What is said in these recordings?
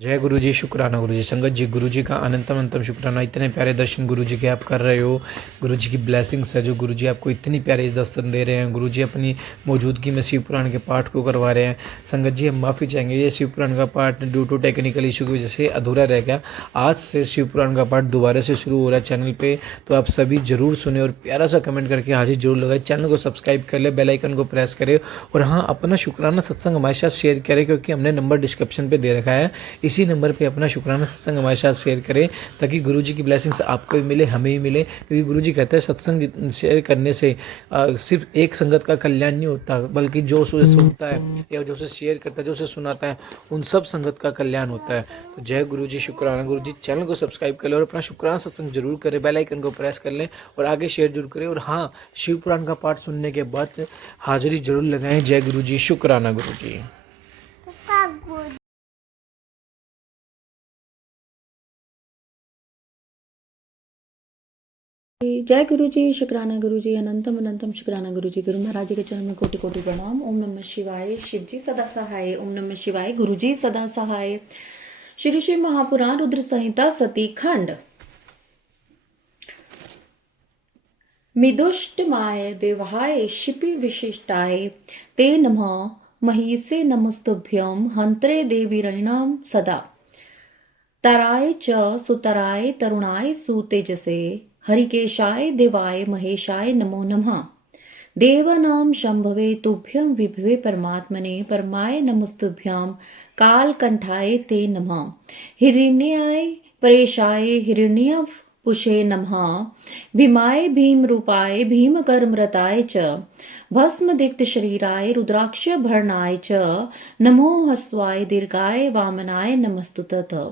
जय गुरु जी, शुक्राना गुरु जी। संगत जी, गुरु जी का अनंतम अंतम शुक्राना। इतने प्यारे दर्शन गुरु जी के आप कर रहे हो। गुरु जी की ब्लेसिंग्स है जो गुरु जी आपको इतनी प्यारे दर्शन दे रहे हैं। गुरु जी अपनी मौजूदगी में शिव पुराण के पाठ को करवा रहे हैं। संगत जी, हम माफ़ी चाहेंगे, ये शिव पुराण का पाठ ड्यू टू टेक्निकल इशू की वजह से अधूरा रह गया। आज से शिव पुराण का पाठ दोबारा से शुरू हो रहा है चैनल पर, तो आप सभी ज़रूर सुने और प्यारा सा कमेंट करके हाजिर जरूर लगाए। चैनल को सब्सक्राइब कर ले, बेल आइकन को प्रेस करें और हाँ, अपना शुक्राना सत्संग हमारे साथ शेयर करें, क्योंकि हमने नंबर डिस्क्रिप्शन पे दे रखा है। इसी नंबर पे अपना शुक्राना सत्संग हमारे साथ शेयर करें, ताकि गुरु जी की ब्लेसिंग्स आपको भी मिले, हमें भी मिले। क्योंकि गुरु जी कहते हैं सत्संग शेयर करने से सिर्फ एक संगत का कल्याण नहीं होता, बल्कि जो उसे सुनता है या जो उसे शेयर करता है, जो उसे सुनाता है, उन सब संगत का कल्याण होता है। तो जय गुरु जी, शुक्राना गुरु जी। चैनल को सब्सक्राइब कर लें और अपना शुक्राना सत्संग जरूर करें, बेल आइकन को प्रेस कर लें और आगे शेयर जरूर करें। और हाँ, शिव पुराण का पाठ सुनने के बाद हाजिरी जरूर लगाएं। जय गुरु जी, शुक्राना गुरु जी। जय गुरु जी, शुक्राना गुरु जी, अनंतम अनंतम शुक्राना गुरु जी। गुरु महाराज जी के चरण में कोटि कोटि प्रणाम। ओम नमः शिवाय। शिव जी सदा सहाय। ओम नमः शिवाय। गुरु जी सदा सहाय। श्री शिव महापुराण रुद्र संहिता सती खंड। मिदुष्ट माय देवाय शिपि विशिष्टाय ते नमः महिषे नमस्तुभ्यं हंत्रे देवीरणाम सदा तराय च सुतराय तरुणाय सुतेजसे हरिकेशाय देवाय महेशाय नमो नमः। देवानां शंभवे तुभ्यं विभवे परमात्मने परमाय नमस्तुभ्यां कालकंठाय ते नमः। हिरण्याय परेशाय हिरण्यव पुषे नमः। भीमाय भीम रूपाय भीमकर्मरताय च भस्मदिक्त शरीराय रुद्राक्ष भरणाय च नमो हस्वाय दीर्घाय वामनाय नमस्तुतः।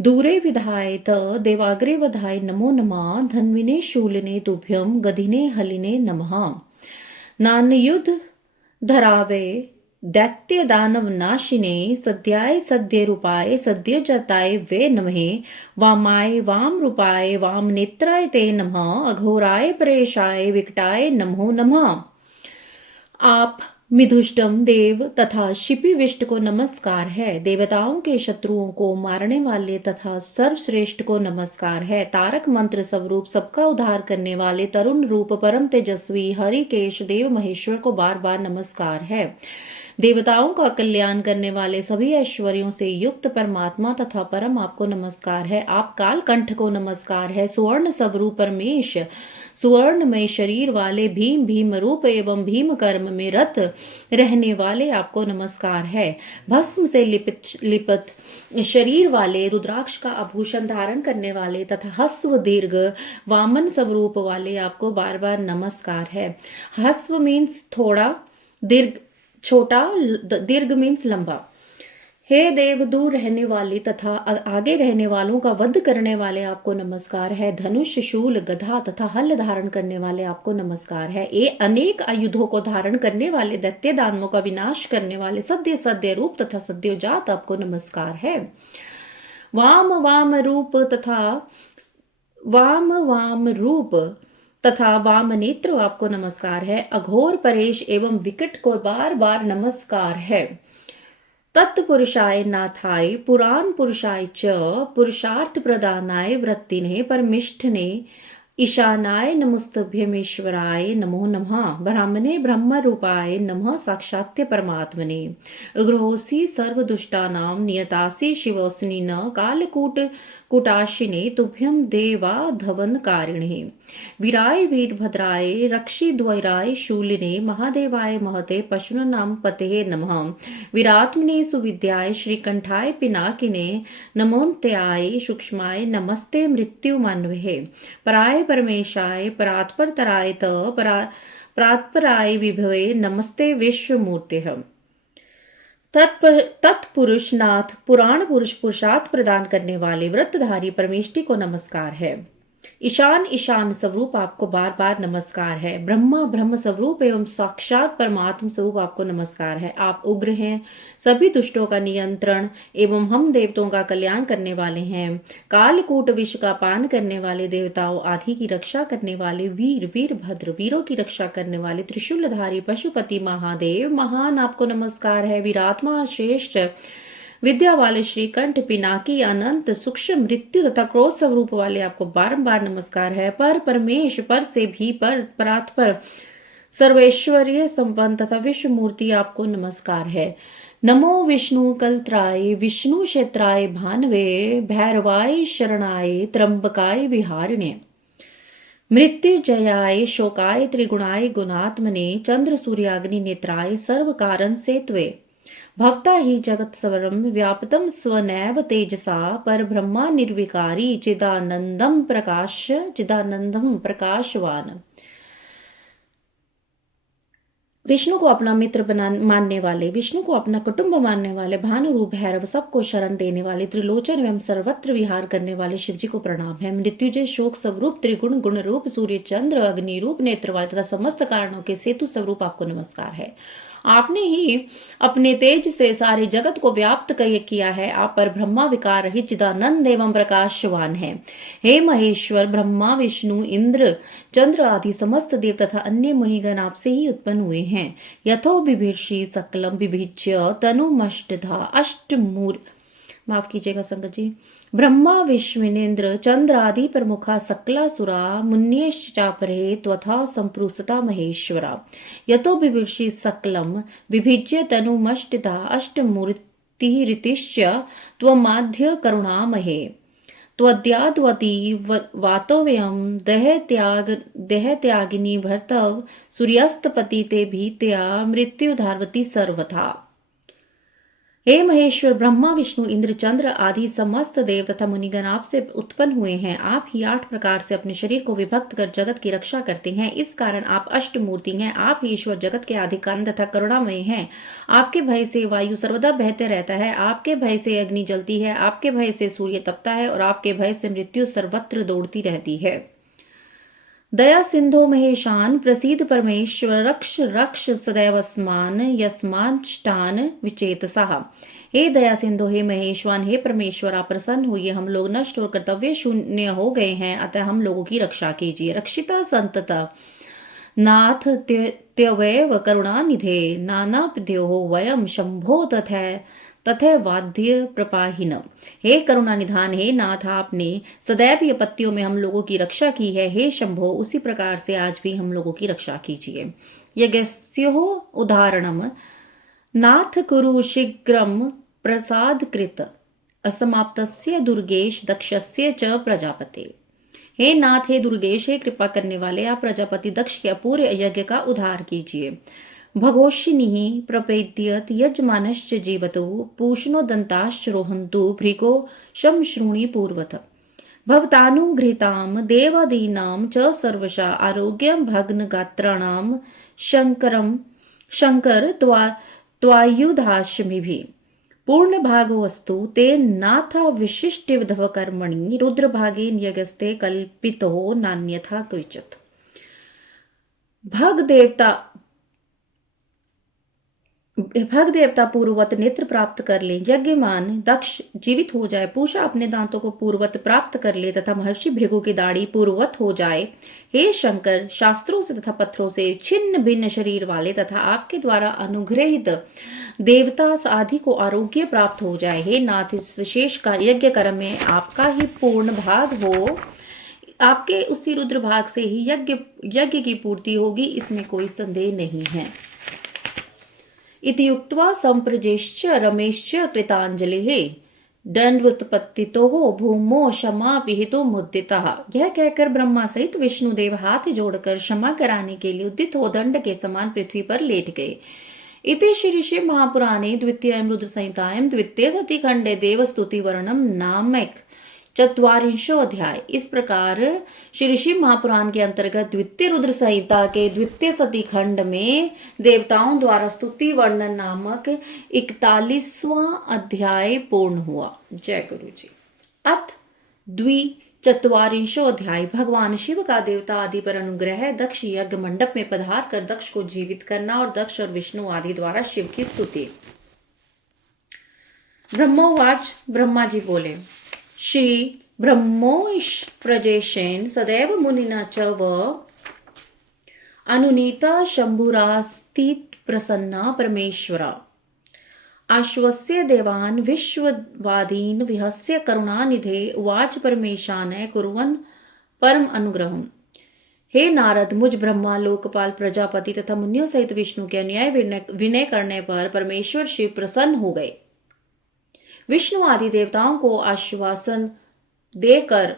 दूरे विधाय त देवाग्रे वधाय नमो नमः। धन्विने शूलिने तुभ्यं गदिने हलिने नमः। नानयुद्ध धरावे दैत्य दानव नाशिने सद्याय सद्य रूपाय सद्य जताय वे नमहे। वामाय वाम रूपाय वाम नेत्राय ते नमः। अघोराय परेशाय विकटाय नमो नमः। आप मिधुष्टम देव तथा शिपिविष्ट को नमस्कार है। देवताओं के शत्रुओं को मारने वाले तथा सर्वश्रेष्ठ को नमस्कार है। तारक मंत्र स्वरूप सबका उद्धार करने वाले तरुण रूप परम तेजस्वी हरिकेश देव महेश्वर को बार बार नमस्कार है। देवताओं का कल्याण करने वाले सभी ऐश्वर्यों से युक्त परमात्मा तथा परम आपको नमस्कार है। आप कालकंठ को नमस्कार है। सुवर्ण स्वरूप परमेश सुवर्ण में शरीर वाले भीम भीम रूप एवं भीम कर्म में रत रहने वाले आपको नमस्कार है। भस्म से लिपत शरीर वाले रुद्राक्ष का आभूषण धारण करने वाले तथा हस्व दीर्घ वामन स्वरूप वाले आपको बार बार नमस्कार है। हस्व मीन्स थोड़ा, दीर्घ छोटा, दीर्घ मीन्स लंबा। हे देव, दूर रहने वाले तथा आगे रहने वालों का वध करने वाले आपको नमस्कार है। धनुष शूल गधा तथा हल धारण करने वाले आपको नमस्कार है। ये अनेक आयुधों को धारण करने वाले दैत्य दानवों का विनाश करने वाले सद्य सद्य रूप तथा सद्योजात आपको नमस्कार है। वाम वाम रूप तथा वाम नेत्र आपको नमस्कार है। अघोर परेश एवं विकट को बार बार नमस्कार है। तत्पुरुषाय नाथाय पुराण पुरुषाय च पुरुषार्थ प्रदानाय वृत्तिने परमिष्ठने ईशानाय नमस्तभ्यमेश्वराय नमो नमः। ब्राह्मणे ब्रह्म रूपाय नमः साक्षात्य परमात्मने। उग्रोसी सर्वदुष्टानां नियतासि शिवोऽस्नि न कालकूट कुटाशिने तुभ्यं देवा धवनकारिणे। वीराय वीरभद्राय रक्षिद्वैराय शूलिने महादेवाय महते पशूनां पते नमः। वीरात्मने सुविद्याय श्रीकंठाय पिनाकिने नमोन्त्याय सूक्ष्माय नमस्ते मृत्युमान्वहे। पराय परमेशाय परात्परतराय परात्पराय विभवे नमस्ते विश्वमूर्तेः। तत्पुरुष नाथ पुराण पुरुष पुरुषार्थ प्रदान करने वाले व्रतधारी परमेष्टि को नमस्कार है। ईशान स्वरूप आपको बार बार नमस्कार है। ब्रह्मा ब्रह्म स्वरूप एवं साक्षात परमात्म स्वरूप आपको नमस्कार है। आप उग्र हैं, सभी दुष्टों का नियंत्रण एवं हम देवताओं का कल्याण करने वाले हैं। कालकूट विष का पान करने वाले देवताओं आदि की रक्षा करने वाले वीरभद्र वीरों की रक्षा करने वाले त्रिशूलधारी पशुपति महादेव महान आपको नमस्कार है। वीरात्मा श्रेष्ठ विद्या वाले श्रीकंठ, पिनाकी, अनंत, सूक्ष्म, मृत्यु तथा क्रोध स्वरूप वाले आपको बारंबार नमस्कार है। पर परमेश, पर से भी पर, परात्पर, सर्वैश्वर्य संपन्न तथा विश्व मूर्ति आपको नमस्कार है। नमो विष्णु कलत्राय, विष्णु क्षेत्राय भानवे, भैरवाय शरणाय, त्र्यंबकाय विहारिणे, मृत्युजयाय शोकाय, त्रिगुणाय गुणात्मने, चंद्र सूर्याग्नि नेत्राय, सर्व कारण सेत्वे, भवता ही जगत स्वरम व्याप्तम स्वनैव तेजसा, पर ब्रह्मा निर्विकारी, चिदानंदम प्रकाशवान। विष्णु को अपना मित्र मानने वाले, विष्णु को अपना कुटुंब मानने वाले, भानुरूप भैरव, सबको शरण देने वाले, त्रिलोचन एवं सर्वत्र विहार करने वाले शिव जी को प्रणाम है। मृत्युजय शोक स्वरूप, त्रिगुण गुण रूप, सूर्य चंद्र अग्नि रूप, नेत्र वाले तथा समस्त कारणों के सेतु स्वरूप आपको नमस्कार है। आपने ही अपने तेज से सारे जगत को व्याप्त किया है। आप पर ब्रह्मा विकार रहित चिदानंद एवं प्रकाशवान है। हे महेश्वर, ब्रह्मा विष्णु इंद्र चंद्र आदि समस्त देव तथा अन्य मुनिगण आपसे ही उत्पन्न हुए हैं। यथो बिभीषी सकलम विभिज्य तनुमष्टधा अष्टमूर, माफ कीजिएगा संगत जी, ब्रह्मा विश्विनेन्द्र चंद्र आदि प्रमुखा सकलासुरा मुन्यश्चापरे त्वथा संप्रुसता महेश्वरा, यतो बिभीषि सकलम विभिज्य तनुमष्टिता अष्टमूर्तिरितिश्च त्वमाद्य करुणामहे, त्वद्याद्वती वातोव्यम देहत्यागिनी भर्तव सूर्यास्तपति ते भीत्या मृत्युधारवती सर्वथा। हे महेश्वर, ब्रह्मा विष्णु इंद्र चंद्र आदि समस्त देव तथा मुनिगण आपसे उत्पन्न हुए हैं। आप ही 8 प्रकार से अपने शरीर को विभक्त कर जगत की रक्षा करते हैं। इस कारण आप अष्टमूर्ति हैं। आप ही ईश्वर जगत के आदि कारण तथा करुणामय हैं। आपके भय से वायु सर्वदा बहते रहता है, आपके भय से अग्नि जलती है, आपके भय से सूर्य तपता है और आपके भय से मृत्यु सर्वत्र दौड़ती रहती है। दया सिंधो महेशान प्रसीद परमेश्वर, रक्ष रक्ष सदैवस्मान यस्माष्टान विचेतसा। हे दया सिंधो, हे महेशवान, हे परमेश्वर, आप प्रसन्न होइए। हम लोग नष्ट और कर्तव्य शून्य हो गए हैं, अतः हम लोगों की रक्षा कीजिए। रक्षिता संतता नाथ त्यवैव करुणानिधे, नानापद्यो वयम शंभो तथे वाद्य प्रपाहिन। हे करुणा निधान, हे नाथ, आपने सदैव आपत्तियों में हम लोगों की रक्षा की है। हे शंभो, उसी प्रकार से आज भी हम लोगों की रक्षा कीजिए। यज्ञस्यो उदाहरणम नाथ कुरु शीघ्रम प्रसादकृत असमाप्तस्य दुर्गेश दक्षस्य च प्रजापते। हे नाथ, हे दुर्गेश, हे कृपा करने वाले, आप प्रजापति दक्ष के अपूर्व यज्ञ का उद्धार कीजिए। भगोषिनिः प्रपेद्यत यजमानश्च जीवतो, पूषणो दन्ताश्च रोहन्तु, भृगो शमश्रूणि पूर्वत। भवतानुगृहीतां देवादीनां च सर्वशा आरोग्यं भग्नगात्राणां शंकर त्वायुधाश्मिभिः। पूर्ण भागवस्तु ते नाथा विशिष्ट विधव कर्मणि, रुद्रभागे यज्ञस्ते कल्पितो नान्यथा क्वचित्। भग देवता पूर्ववत नेत्र प्राप्त कर ले, यज्ञमान दक्ष जीवित हो जाए, पूषा अपने दांतों को पूर्ववत प्राप्त कर ले तथा महर्षि भृगु की दाढ़ी पूर्ववत हो जाए। हे शंकर, शास्त्रों से तथा पत्थरों से छिन्न भिन्न शरीर वाले तथा आपके द्वारा अनुग्रहित देवता आदि को आरोग्य प्राप्त हो जाए। हे नाथ, इस शेष यज्ञ कर्म में आपका ही पूर्ण भाग हो, आपके उसी रुद्र भाग से ही यज्ञ की पूर्ति होगी, इसमें कोई संदेह नहीं है। इति उक्त्वा संप्रजेश्च रमेश्च कृतांजलिः दंडवत्पत्तितो भूमो क्षमा पिहितो मुद्दितः। यह कहकर ब्रह्मा सहित विष्णुदेव हाथ जोड़कर क्षमा कराने के लिए उद्दित हो दंड के समान पृथ्वी पर लेट गए। इति श्री शिव महापुराणे द्वितीयां रुद्र संहितायां द्वितीय सती खंडे देव स्तुति वर्णम नामक 44वां अध्याय। इस प्रकार श्री शिव महापुराण के अंतर्गत द्वितीय रुद्र संहिता के द्वितीय सती खंड में देवताओं द्वारा स्तुति वर्णन नामक 41वां अध्याय पूर्ण हुआ। जय गुरु जी। अथ 44वां अध्याय। भगवान शिव का देवता आदि पर अनुग्रह। दक्ष यज्ञ मंडप में पधार कर दक्ष को जीवित करना और दक्ष और विष्णु आदि द्वारा शिव की स्तुति। ब्रह्मोवाच, ब्रह्मा जी बोले, श्री ब्रह्मोश प्रजेशेन सदैव मुनिना च व अनुनीता शंभुरास्थित प्रसन्ना परमेश्वरा। आश्वस्य देवान् विश्ववादीन् विहस्य करुणानिधे उवाच परमेशानय कुर्वन् परम अनुग्रहम्। हे नारद, मुझ ब्रह्मा, लोकपाल, प्रजापति तथा मुनियों सहित विष्णु के अन्याय विनय करने पर परमेश्वर शिव प्रसन्न हो गए। विष्णु आदि देवताओं को आश्वासन देकर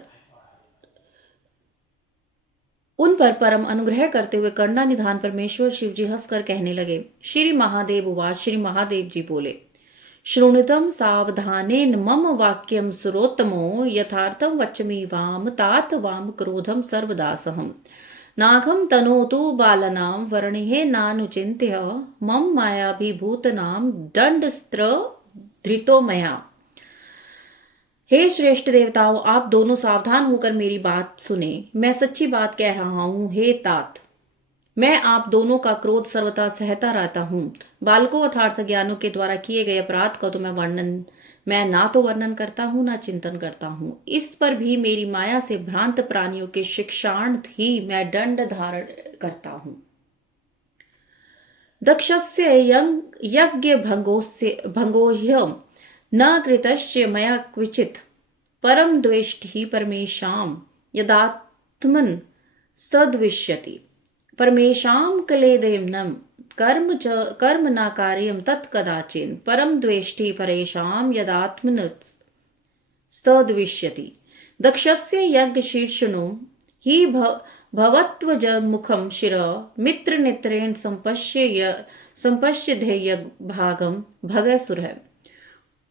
उन पर परम अनुग्रह करते हुए करुणा निधान परमेश्वर शिव जी हंसकर कहने लगे। श्री महादेव उवाच, श्री महादेव जी बोले, श्रृणुतं सावधानेन मम वाक्यम सुरोत्तमो यथार्थम वच्मि वाम तात वाम क्रोधम सर्वदासहम् नाघम तनोतु बालनाम वर्णिहे नानुचिन्त्य मम मायाभिभूतनाम दंडस्त्र धृतो मया। हे श्रेष्ठ देवताओं, आप दोनों सावधान होकर मेरी बात सुने। मैं सच्ची बात कह रहा हूं। हे तात, मैं आप दोनों का क्रोध सर्वथा सहता रहता हूं। बालकों अर्थात ज्ञानों के द्वारा किए गए अपराध का तो मैं ना तो वर्णन करता हूं ना चिंतन करता हूं। इस पर भी मेरी माया से भ्रांत प्राणियों के शिक्षार्थ ही मैं दंड धारण करता हूं। दक्षस्य यज्ञ भंगोह्य न कृतश्च मया क्वचित् परम द्वेष्टि परमेशाम यदात्मन सद्विष्यति। परमेशाम क्लेदेनम कर्म न कार्यम तत्कदाचिन परम द्वेष्टि परेशाम यदात्मन सद्विष्यति। दक्षस्य यज्ञ शीर्षणो हि भवत्वज मुखम शिर मित्र नेत्रेण संपश्य ध्येय भागम भगय सुरः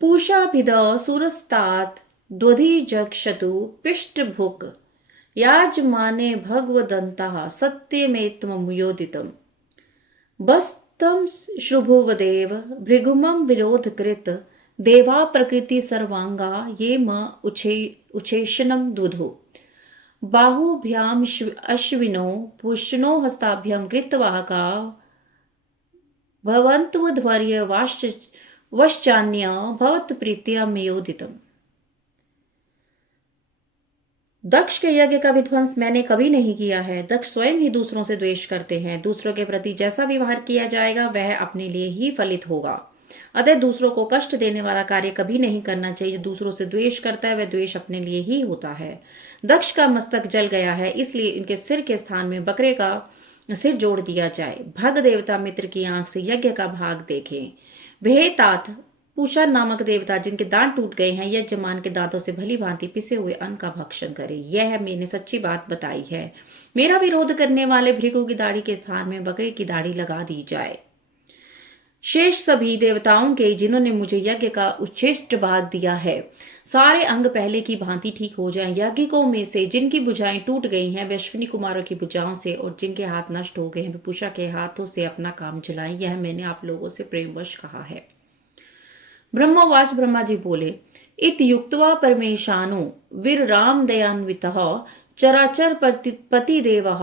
पूषाभिद सुरस्तात् द्वधि जक्षतु पिष्टभुक् याजमाने भगवदन्तः सत्यमेत्मं योदितम् बस्तं शुभुवदेव भृगुमं विरोधकृत देवा प्रकृति सर्वांगा ये म उच्छेषणं दुधु बाहुभ्याम अश्विनो पुष्णो हस्ताभ्याम कृतवाहका भवन्त्वध्वर्य वश्चान्य भवत प्रीत्या मेयोदितम्। दक्ष के यज्ञ का विध्वंस मैंने कभी नहीं किया है। दक्ष स्वयं ही दूसरों से द्वेष करते हैं। दूसरों के प्रति जैसा व्यवहार किया जाएगा वह अपने लिए ही फलित होगा। अतः दूसरों को कष्ट देने वाला कार्य कभी नहीं करना चाहिए। जो दूसरों से द्वेष करता है वह द्वेष अपने लिए ही होता है। दक्ष का मस्तक जल गया है, इसलिए इनके सिर के स्थान में बकरे का सिर जोड़ दिया जाए। भग देवता मित्र की आंख से यज्ञ का भाग देखें। वह तात पूषा नामक देवता जिनके दांत टूट गए हैं यजमान के दांतों से भली भांति पिसे हुए अन्न का भक्षण करे। यह मैंने सच्ची बात बताई है। मेरा विरोध करने वाले भृगु की दाढ़ी के स्थान में बकरे की दाढ़ी लगा दी जाए। शेष सभी देवताओं के जिन्होंने मुझे यज्ञ का उच्छिष्ट भाग दिया है सारे अंग पहले की भांति ठीक हो जाएं। याज्ञिकों में से जिनकी भुजाएं टूट गई हैं वे अश्विनी कुमारों की भुजाओं से, और जिनके हाथ नष्ट हो गए हैं वे पूषा के हाथों से अपना काम चलाएं। यह मैंने आप लोगों से प्रेमवश कहा है। ब्रह्मवाच, ब्रह्मा जी बोले, इत युक्त्वा परमेशानो वीरराम दयान्वितः चराचर पतिदेवः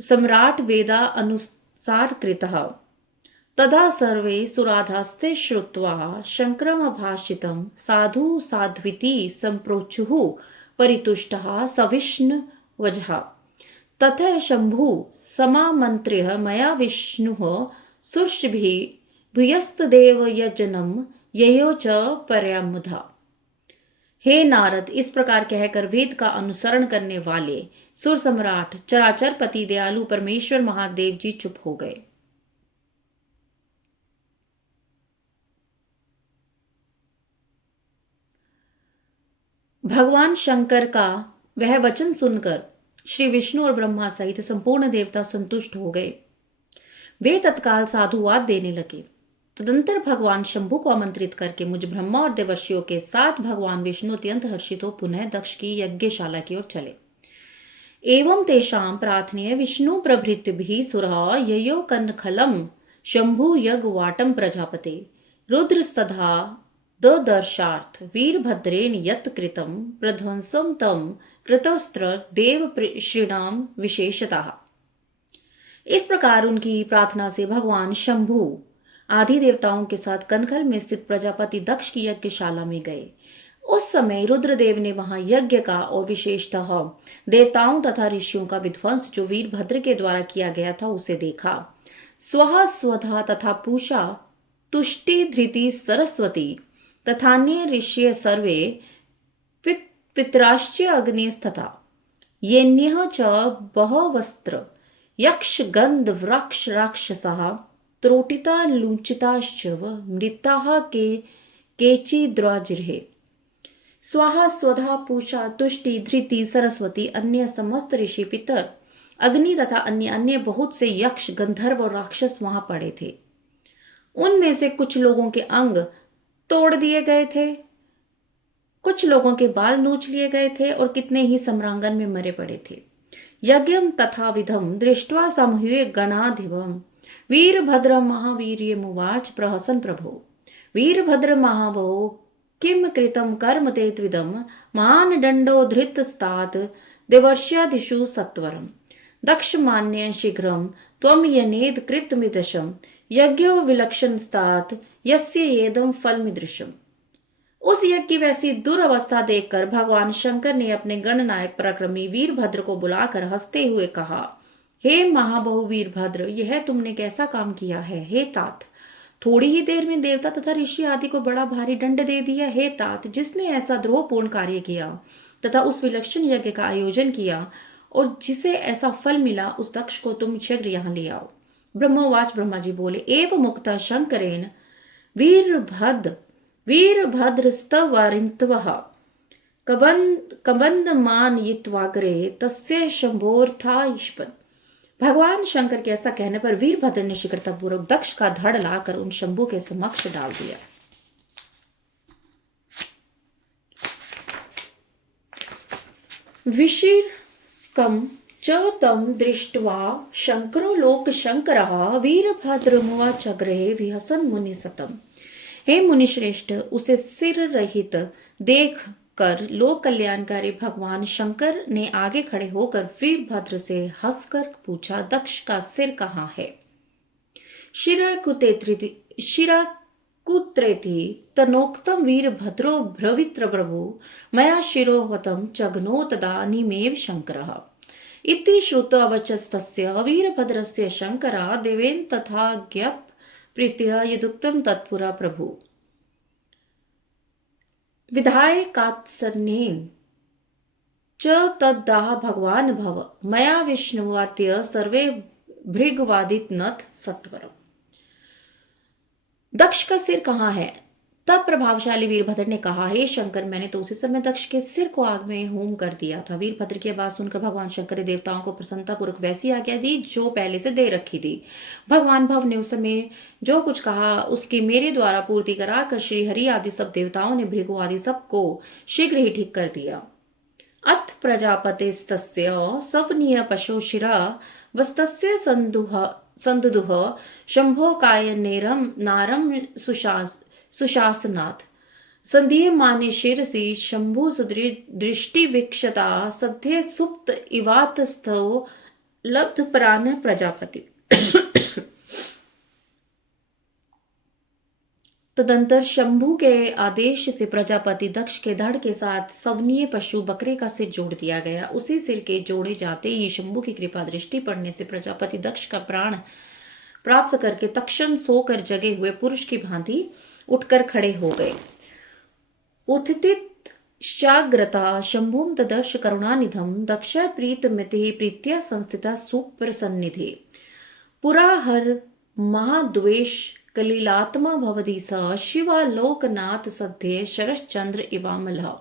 सम्राट वेदा अनुसार कृतः तदा सर्वे सुराधास्ते श्रुत्वा शंकरम भाषितं साधु साध्विति संप्रोचुः परितुष्टः सविष्णु वजः ततः शंभु समामन्त्र्य मया विष्णुः सुर्षिभिः भूयस्तदेव यजनम ययो च पर्यामुधा। हे नारद, इस प्रकार कहकर वेद का अनुसरण करने वाले सुर सम्राट चराचर पति दयालु परमेश्वर महादेव जी चुप हो गए। भगवान शंकर का वह वचन सुनकर श्री विष्णु और ब्रह्मा सहित संपूर्ण देवता संतुष्ट हो गए। वे तत्काल साधुवाद देने लगे। तदंतर भगवान शंभु को आमंत्रित करके मुझ ब्रह्मा और देवर्षियों के साथ भगवान विष्णु अत्यंत हर्षित हो पुनः दक्ष की यज्ञशाला की ओर चले। एवं तेषां प्रार्थनीय विष्णु प्रभृतिभिः सुरः ययो कन्नखलम शंभु यज्ञवाटं प्रजापते रुद्रस्तथा ददर्शार्थ वीरभद्रेण यत् कृतं प्रध्वंसं तं कृतस्त्र देव श्रीणाम विशेषतः। इस प्रकार उनकी प्रार्थना से भगवान शंभु आदि देवताओं के साथ कनखल में स्थित प्रजापति दक्ष की यज्ञशाला में गए। उस समय रुद्रदेव ने वहां यज्ञ का और विशेषतः देवताओं तथा ऋषियों का विध्वंस जो वीरभद्र के द्वारा किया गया था उसे देखा। स्वधा तथा पूषा तुष्टि धृति सरस्वती तथान्य ऋषय सर्वे पितराश्च अग्निस्तथा येन्यः च बहवस्त्र यक्ष गंध वृक्ष राक्षसाः त्रोटिता लुंचिताश्च मृताः के केचिद्राजिर्हे। स्वाहा स्वधा पूषा तुष्टि धृति सरस्वती अन्य समस्त ऋषि पितर अग्नि तथा अन्य अन्य बहुत से यक्ष गंधर्व और राक्षस वहां पड़े थे। उनमें से कुछ लोगों के अंग तोड़ दिए गए थे, कुछ लोगों के बाल नोच लिए गए थे और कितने ही सम्रांगन में मरे पड़े थे। यज्ञम तथा विधम दृष्ट्वा समूहे गणाधिपम वीरभद्र महावीर्यमुवाच प्रहसन प्रभो वीरभद्र महाभो किम कृतं कर्म ते त्विदं महान दंडो धृतस्तात देवर्ष्यादिषु सत्वरम् दक्षमान्य शीघ्रं त्वं यनेद कृतमिदशं यज्ञो विलक्षणस्तात यस्य येदं फलमिदृशम्। उस यज्ञ की वैसी दुरवस्था देखकर भगवान शंकर ने अपने गणनायक पराक्रमी वीरभद्र को बुलाकर हंसते हुए कहा, हे महाबहु वीरभद्र, यह तुमने कैसा काम किया है। हे तात, थोड़ी ही देर में देवता तथा ऋषि आदि को बड़ा भारी दंड दे दिया। हे तात, जिसने ऐसा द्रोहपूर्ण कार्य किया तथा उस विलक्षण यज्ञ का आयोजन किया और जिसे ऐसा फल मिला, उस दक्ष को तुम शीघ्र यहाँ ले आओ। ब्रह्मोवाच, ब्रह्मा जी बोले, एव मुक्ता शंकरेण वीरभद्रस्तवारिंतवः कबंधमानयित्वाग्रे तस्य शंभोर्थायुष्पद। भगवान शंकर के ऐसा कहने पर वीरभद्र ने शीघ्रतापूर्वक दक्ष का धड़ लाकर उन शंभु के समक्ष डाल दिया। विशीर्षकं च तं दृष्ट्वा शंकरो लोकशंकरः वीरभद्रमुवाच गृहे विहसन् मुनिसतम्। हे मुनिश्रेष्ठ, उसे सिर रहित देख कर लोक कल्याणकारी भगवान शंकर ने आगे खड़े होकर वीरभद्र से हंसकर पूछा, दक्ष का सिर कहाँ है। शिराकुत्रेति तनोक्तम वीरभद्रो ब्रवीत्र प्रभु मया शिरोहतं चग्नो तदानीमेव शंकरः इति श्रुत्वा अवचस्तस्य वीरभद्रस्य शंकरः देवेन तथा ज्ञप् प्रीत्या यदुक्तं तत्पुरा प्रभु विधाय कात्सर्नेन च तद्दाह भगवान भव मया विष्णुवात्य सर्वे भृगवादितनथ सत्वरम। दक्ष का सिर कहाँ है। तब प्रभावशाली वीरभद्र ने कहा, हे शंकर, मैंने तो उसी समय दक्ष के सिर को आग में होम कर दिया था। वीरभद्र की आवाज सुनकर भगवान शंकर ने देवताओं को प्रसन्नतापूर्वक वैसी आज्ञा दी जो पहले से दे रखी थी। भगवान भव ने उस समय जो कुछ कहा उसकी मेरे द्वारा पूर्ति कराकर श्री हरि आदि सब देवताओं ने भृगु आदि सबको शीघ्र ही ठीक कर दिया। अथ प्रजापतिस्तस्य सवनीय पशु शिरा वस्तस्य संदुदुः शंभो काय नेरम नारम सुशासनाथ संधीयमाने शिरसि शंभु दृष्टि वीक्षता सद्य सुप्त इवातस्थो लब्ध प्राण प्रजापति। तदंतर शंभु के आदेश से प्रजापति दक्ष के धड़ के साथ सवनीय पशु बकरे का सिर जोड़ दिया गया। उसी सिर के जोड़े जाते ही शंभु की कृपा दृष्टि पड़ने से प्रजापति दक्ष का प्राण प्राप्त करके तक्षण सोकर जगे हुए पुरुष की भांति उठकर खड़े हो गए। उत्थित शाग्रता शंभुम तदर्श करुणानिधम दक्ष प्रीतमिति प्रीत्या संस्थिता सुप्रसन्निधि पुरा हर महाद्वेष कलिलात्मा भवति स शिवा लोकनाथ सद्ये शरश्चंद्र इवामलः।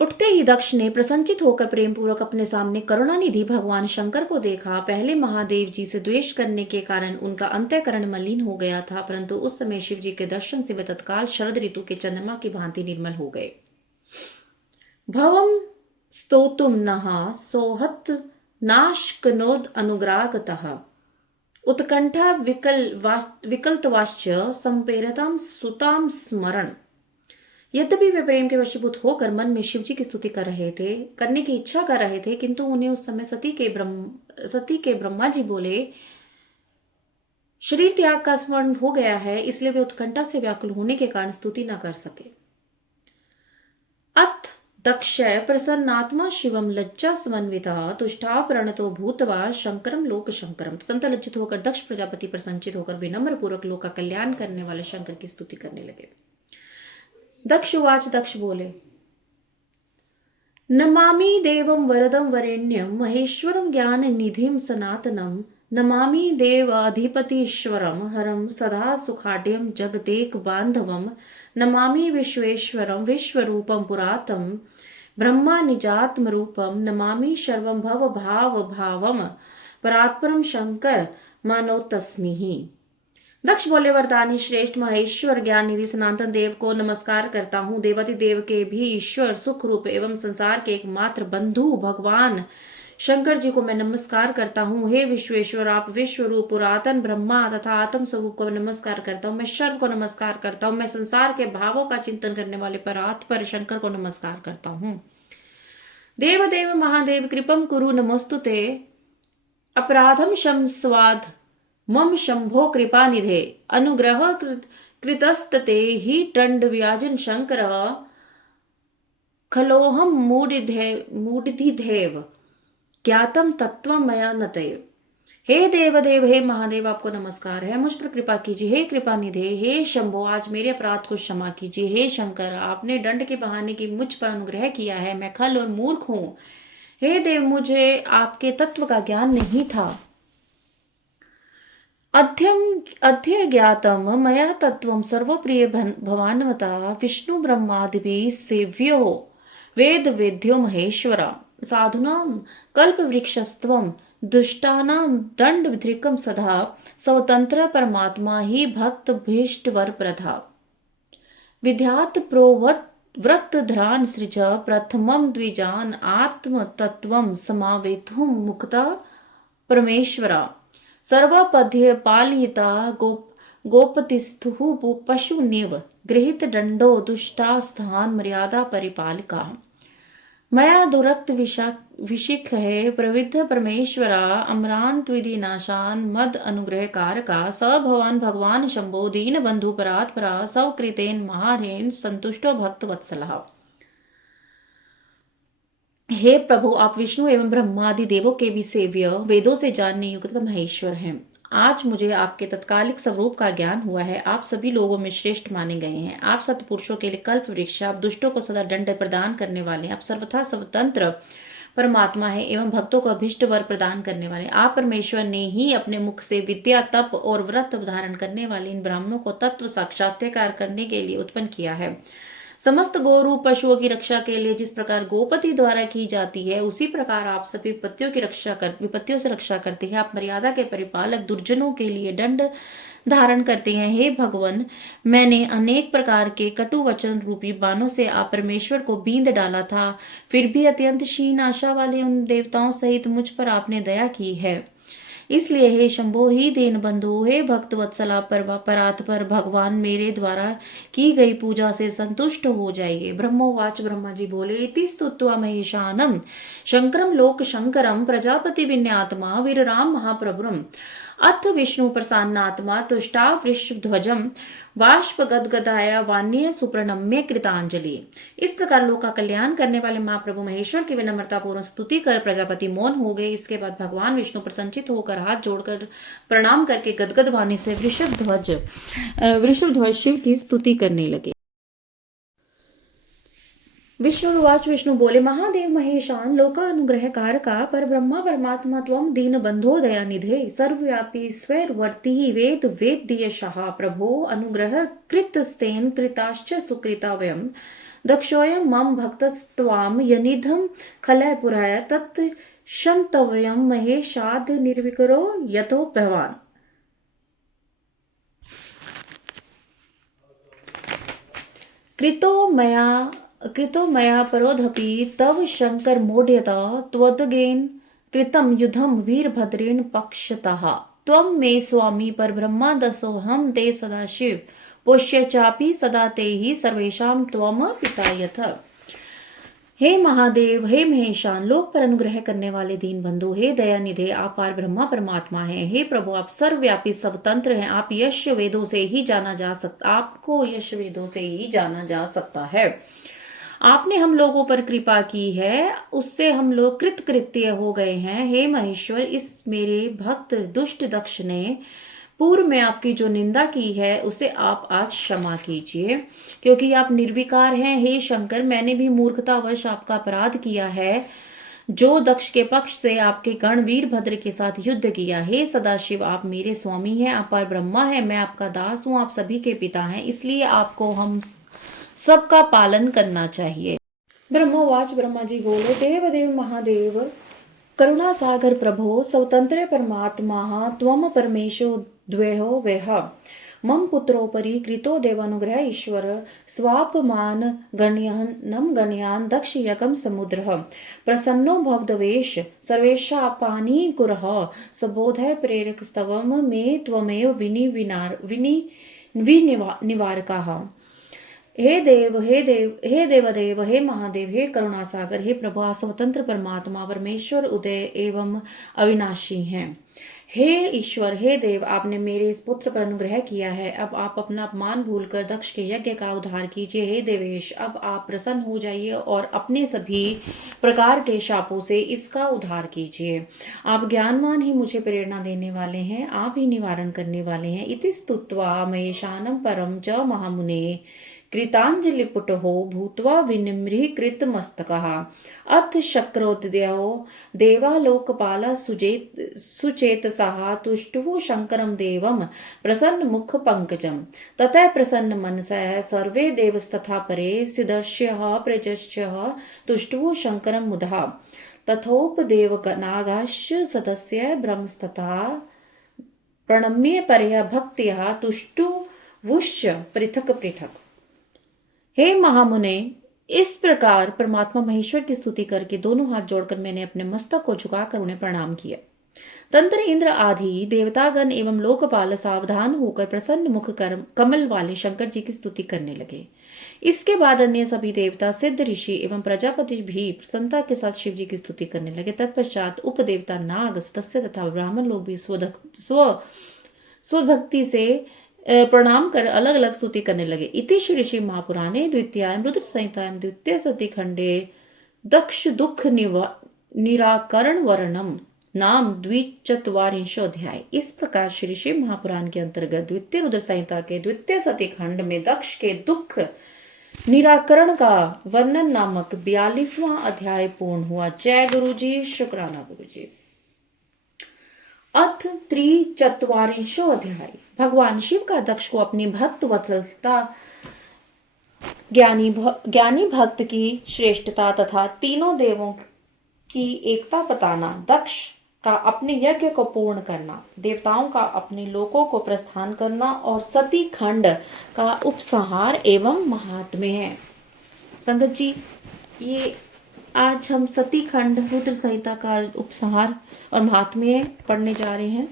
उठते ही दक्ष ने प्रसन्नचित होकर प्रेम पूर्वक अपने सामने करुणानिधि भगवान शंकर को देखा। पहले महादेव जी से द्वेष करने के कारण उनका अंतःकरण मलिन हो गया था, परंतु उस समय शिव जी के दर्शन से वे तत्काल शरद ऋतु के चंद्रमा की भांति निर्मल हो गए। भवम स्तोतुम नहा सोहत नाशकनोद अनुग्रागतः उत्कंठा विकल्तवाश्च संपेरताम सुताम स्मरण। यद्यपि वे प्रेम के वशीभूत होकर मन में शिव जी की स्तुति करने की इच्छा कर रहे थे, किंतु उन्हें उस समय सती के ब्रह्मा जी बोले, शरीर त्याग का स्मरण हो गया है, इसलिए वे उत्कंठा से व्याकुल होने के कारण स्तुति न कर सके। अथ तक्षय प्रसन्नात्मा शिवम लज्जा समन्वितः तुष्टा प्रणतो भूतवा शंकरम लोक शंकरम। तुरंत लज्जित होकर दक्ष प्रजापति पर संचित होकर विनम्र पूर्वक लोक का कल्याण करने वाले शंकर की स्तुति करने लगे। दक्ष उवाच, दक्ष बोले, नमामि देवं वरदं वरेण्यं महेश्वरं ज्ञाननिधिं सनातनं नमामि देवाधिपतीश्वरं हरं सदा सुखाढ्यं जगदेक बांधवं नमामि विश्वेश्वरं विश्वरूपं पुरातं ब्रह्मा निजात्मरूपं नमामि सर्वं भव भाव भावं परात्परं शंकर मानो तस्मिहि। दक्ष बोले, वरदानी श्रेष्ठ महेश्वर ज्ञान निधि सनातन देव को नमस्कार करता हूँ। देवाति देव के भी ईश्वर सुख रूप एवं संसार के एकमात्र बंधु भगवान शंकर जी को मैं नमस्कार करता हूँ। हे विश्वेश्वर, आप विश्व रूप पुरातन ब्रह्मा तथा आत्म स्वरूप को नमस्कार करता हूँ। मैं सर्व को नमस्कार करता हूँ। मैं संसार के भावों का चिंतन करने वाले परात्पर शंकर को नमस्कार करता हूँ। देव देव महादेव कृपम कुरु नमोस्तुते अपराधम शम स्वाद मम शंभो कृपा निधे अनुग्रह कृतस्तते ही दंड व्याजन शंकर खलोहम मूढ़िधेव ज्ञातम तत्वम मया नते। हे देवदेव, हे महादेव, आपको नमस्कार है। मुझ पर कृपा कीजिए। हे कृपा निधे, हे शंभो, आज मेरे अपराध को क्षमा कीजिए। हे शंकर, आपने दंड के बहाने की मुझ पर अनुग्रह किया है। मैं खल और मूर्ख हूं। हे देव, मुझे आपके तत्व का ज्ञान नहीं था। अध्य ज्ञातम मया तत्वं सर्वप्रिय भवान्मता विष्णु ब्रह्मादिभिः सेव्यो वेद वेद्यो महेश्वरा साधुनां कल्पवृक्षस्त्वं दुष्टानां दंडविधिकं सदा स्वतंत्र परमात्मा ही भक्त भीष्ट वर प्रधा विद्यात् व्रत ध्रान सृज प्रथमं द्विजान आत्म तत्वं समावेतुं मुक्ता परमेश्वरा सर्वपद्य पालयिता गोपतिस्थुः पशुनिव गृहीत दंडो दुष्टास्थान मर्यादा परिपालिका मया दुरक्त विशिख है प्रविद्ध परमेश्वरा अमरांत विधि नाशान मद अनुग्रह कारका स भवान भगवान शंभो दीन बंधु परात्परा सवकृतेन महारेण संतुष्टो भक्त वत्सला। हे प्रभु, आप विष्णु एवं ब्रह्मादि देवों के भी सेव्य वेदों से जानने युक्त महेश्वर हैं। आज मुझे आपके तत्कालिक स्वरूप का ज्ञान हुआ है। आप सभी लोगों में श्रेष्ठ माने गए हैं। आप सत्पुरुषों के लिए कल्प वृक्ष, आप दुष्टों को सदा दंड प्रदान करने वाले हैं। आप सर्वथा स्वतंत्र परमात्मा है एवं भक्तों को अभिष्ट वर प्रदान करने वाले। आप परमेश्वर ने ही अपने मुख से विद्या, तप और व्रत धारण करने वाले इन ब्राह्मणों को तत्व साक्षात्कार करने के लिए उत्पन्न किया है। समस्त गोरूप पशुओं की रक्षा के लिए जिस प्रकार गोपति द्वारा की जाती है, उसी प्रकार आप सभी विपत्तियों से रक्षा करते हैं। आप मर्यादा के परिपालक, दुर्जनों के लिए दंड धारण करते हैं। हे भगवान, मैंने अनेक प्रकार के कटु वचन रूपी बाणों से आप परमेश्वर को बींद डाला था, फिर भी अत्यंत क्षीण आशा वाले उन देवताओं सहित मुझ पर आपने दया की है। इसलिए हे शंभो, ही दीन बंधु, हे भक्त वत्सला परात्पर भगवान, मेरे द्वारा की गई पूजा से संतुष्ट हो जाइए। ब्रह्मोवाच, ब्रह्मा जी बोले, इति स्तुत्वा महेशानम शंकरम लोक शंकरम प्रजापति विन्यात्मा वीरराम महाप्रभुरम अथ विष्णु प्रसन्नात्मा तुष्टा वृषध्वजम बाष्प गदगदाया वान्य सुप्रणम्य कृतांजलि। इस प्रकार लोक का कल्याण करने वाले महाप्रभु महेश्वर की विनम्रता पूर्ण स्तुति कर प्रजापति मौन हो गए। इसके बाद भगवान विष्णु प्रसन्नचित होकर हाथ जोड़कर प्रणाम करके गदगद वाणी से वृषभध्वज शिव की स्तुति करने लगे। विष्णुवाच, विष्णु बोले, महादेव महेशान लोकानुग्रह कारका पर ब्रह्मा परमात्मा त्वं दीन बंधो दया निधे सर्वव्यापी स्वैर्वर्ती वेद वेद्यशः प्रभो अनुग्रह कृतस्तेन कृताश्च सुकृता वयम् दक्षोऽयं मम भक्तस्त्वां यनिधं खलय पुराय तत् शन्तव्यं महेशाद निर्विकरो यतो भवान्। कृतो मया परोधपि तव शंकर मोढ्यता त्वदगेन कृतं युद्धं वीरभद्रेण पक्षतः त्वं मे स्वामी परब्रह्मा दसोऽहं ते सदाशिव पोष्य चापि सदा ते ही सर्वेषां त्वं पिता यथ। हे महादेव, हे महेशान, लोक पर अनुग्रह करने वाले दीन बंधु, हे दयानिधे, आप पार ब्रह्मा परमात्मा हैं। हे प्रभु, आप सर्वव्यापी स्वतंत्र हैं। आप यश वेदों से ही जाना जा सकता है। आपने हम लोगों पर कृपा की है, उससे हम लोग कृतकृत्य हो गए हैं। हे महेश्वर, इस मेरे भक्त दुष्ट दक्ष ने पूर्व में आपकी जो निंदा की है उसे आप आज क्षमा कीजिए, क्योंकि आप निर्विकार हैं। हे शंकर, मैंने भी मूर्खतावश आपका अपराध किया है, जो दक्ष के पक्ष से आपके गण वीरभद्र के साथ युद्ध किया। हे सदाशिव, आप मेरे स्वामी हैं, आप पर ब्रह्मा है, मैं आपका दास हूँ, आप सभी के पिता हैं, इसलिए आपको हम सबका पालन करना चाहिए। ब्रह्मोवाच, ब्रह्मा जी बोले, देव देव महादेव, करुणा सागर प्रभो, स्वतंत्र परमात्मा त्वम परमेशो द्वेहो वेह। मम पुत्रोपरि कृतो देवानुग्रह ईश्वर, स्वापमान गण्यनम गण्यान दक्ष यकम समुद्रः, प्रसन्नो भवदवेश सर्वेशापानि कुरः, सबोधय प्रेरक स्तवम मे त्वमेव निवारकाः। हे देव, हे देव, हे देवदेव, हे महादेव, हे करुणा सागर, हे प्रभु, स्वतंत्र परमात्मा परमेश्वर उदय एवं अविनाशी हैं। हे ईश्वर, हे देव, आपने मेरे इस पुत्र पर अनुग्रह किया है, अब आप अपना अपमान भूलकर दक्ष के यज्ञ का उद्धार कीजिए। हे देवेश, अब आप प्रसन्न हो जाइए और अपने सभी प्रकार के शापों से इसका उद्धार कीजिए। आप ज्ञानवान ही मुझे प्रेरणा देने वाले हैं, आप ही निवारण करने वाले हैं। इति स्तुत्वा महेशानम परम च महामुने, कृतांजलिपुटो भूत्वा विनिम्रीकृत मस्तकः, अथ शक्रोदयो देवालोकपाला सुचेतसः, तुष्टुः शंकरं देवं प्रसन्न मुख पंकजम्, ततः प्रसन्न मनसः सर्वे देवस्तथा परे, सिदर्ष्यः प्रजस्यः तुष्टुः शंकरं मुदः, तथोपदेवगणागाश्च सदस्य ब्रह्मस्तथा प्रणम्य परया भक्त्या तुष्टुवुश्च पृथक पृथक। हे महामुने, इस प्रकार परमात्मा महेश्वर की स्तुति करके दोनों हाथ जोड़कर मैंने अपने मस्तक को झुकाकर उन्हें प्रणाम किया। तंत्र इंद्र आदि देवतागण एवं लोकपाल सावधान होकर प्रसन्न मुख कमल वाले शंकर जी की स्तुति करने लगे। इसके बाद अन्य सभी देवता, सिद्ध ऋषि एवं प्रजापति भी प्रसन्नता के साथ शिव जी की स्तुति करने लगे। तत्पश्चात उपदेवता नाग, सदस्य तथा ब्राह्मण लोग भी स्वभक्ति से प्रणाम कर अलग अलग स्तुति करने लगे। इति श्री ऋषि महापुराणे द्वितीयायां रुद्र संहितायां द्वितीय सती खंडे दक्ष दुख निराकरण वर्णम नाम द्विचत्वारिंशो अध्याय। इस प्रकार श्री शिव महापुराण के अंतर्गत द्वितीय रुद्र संहिता के द्वितीय सती खंड में दक्ष के दुख निराकरण का वर्णन नामक 42वां अध्याय पूर्ण हुआ। जय गुरु जी, शुक्राना गुरु जी। अथ त्रिचत्वारिंशो अध्याय। भगवान शिव का दक्ष को अपनी भक्त वत्सलता, ज्ञानी भक्त की श्रेष्ठता तथा तीनों देवों की एकता बताना, दक्ष का अपने यज्ञ को पूर्ण करना, देवताओं का अपने लोकों को प्रस्थान करना और सती खंड का उपसंहार एवं महात्म्य है। संगत जी, ये आज हम सती खंड रुद्र संहिता का उपसंहार और महात्म्य पढ़ने जा रहे हैं।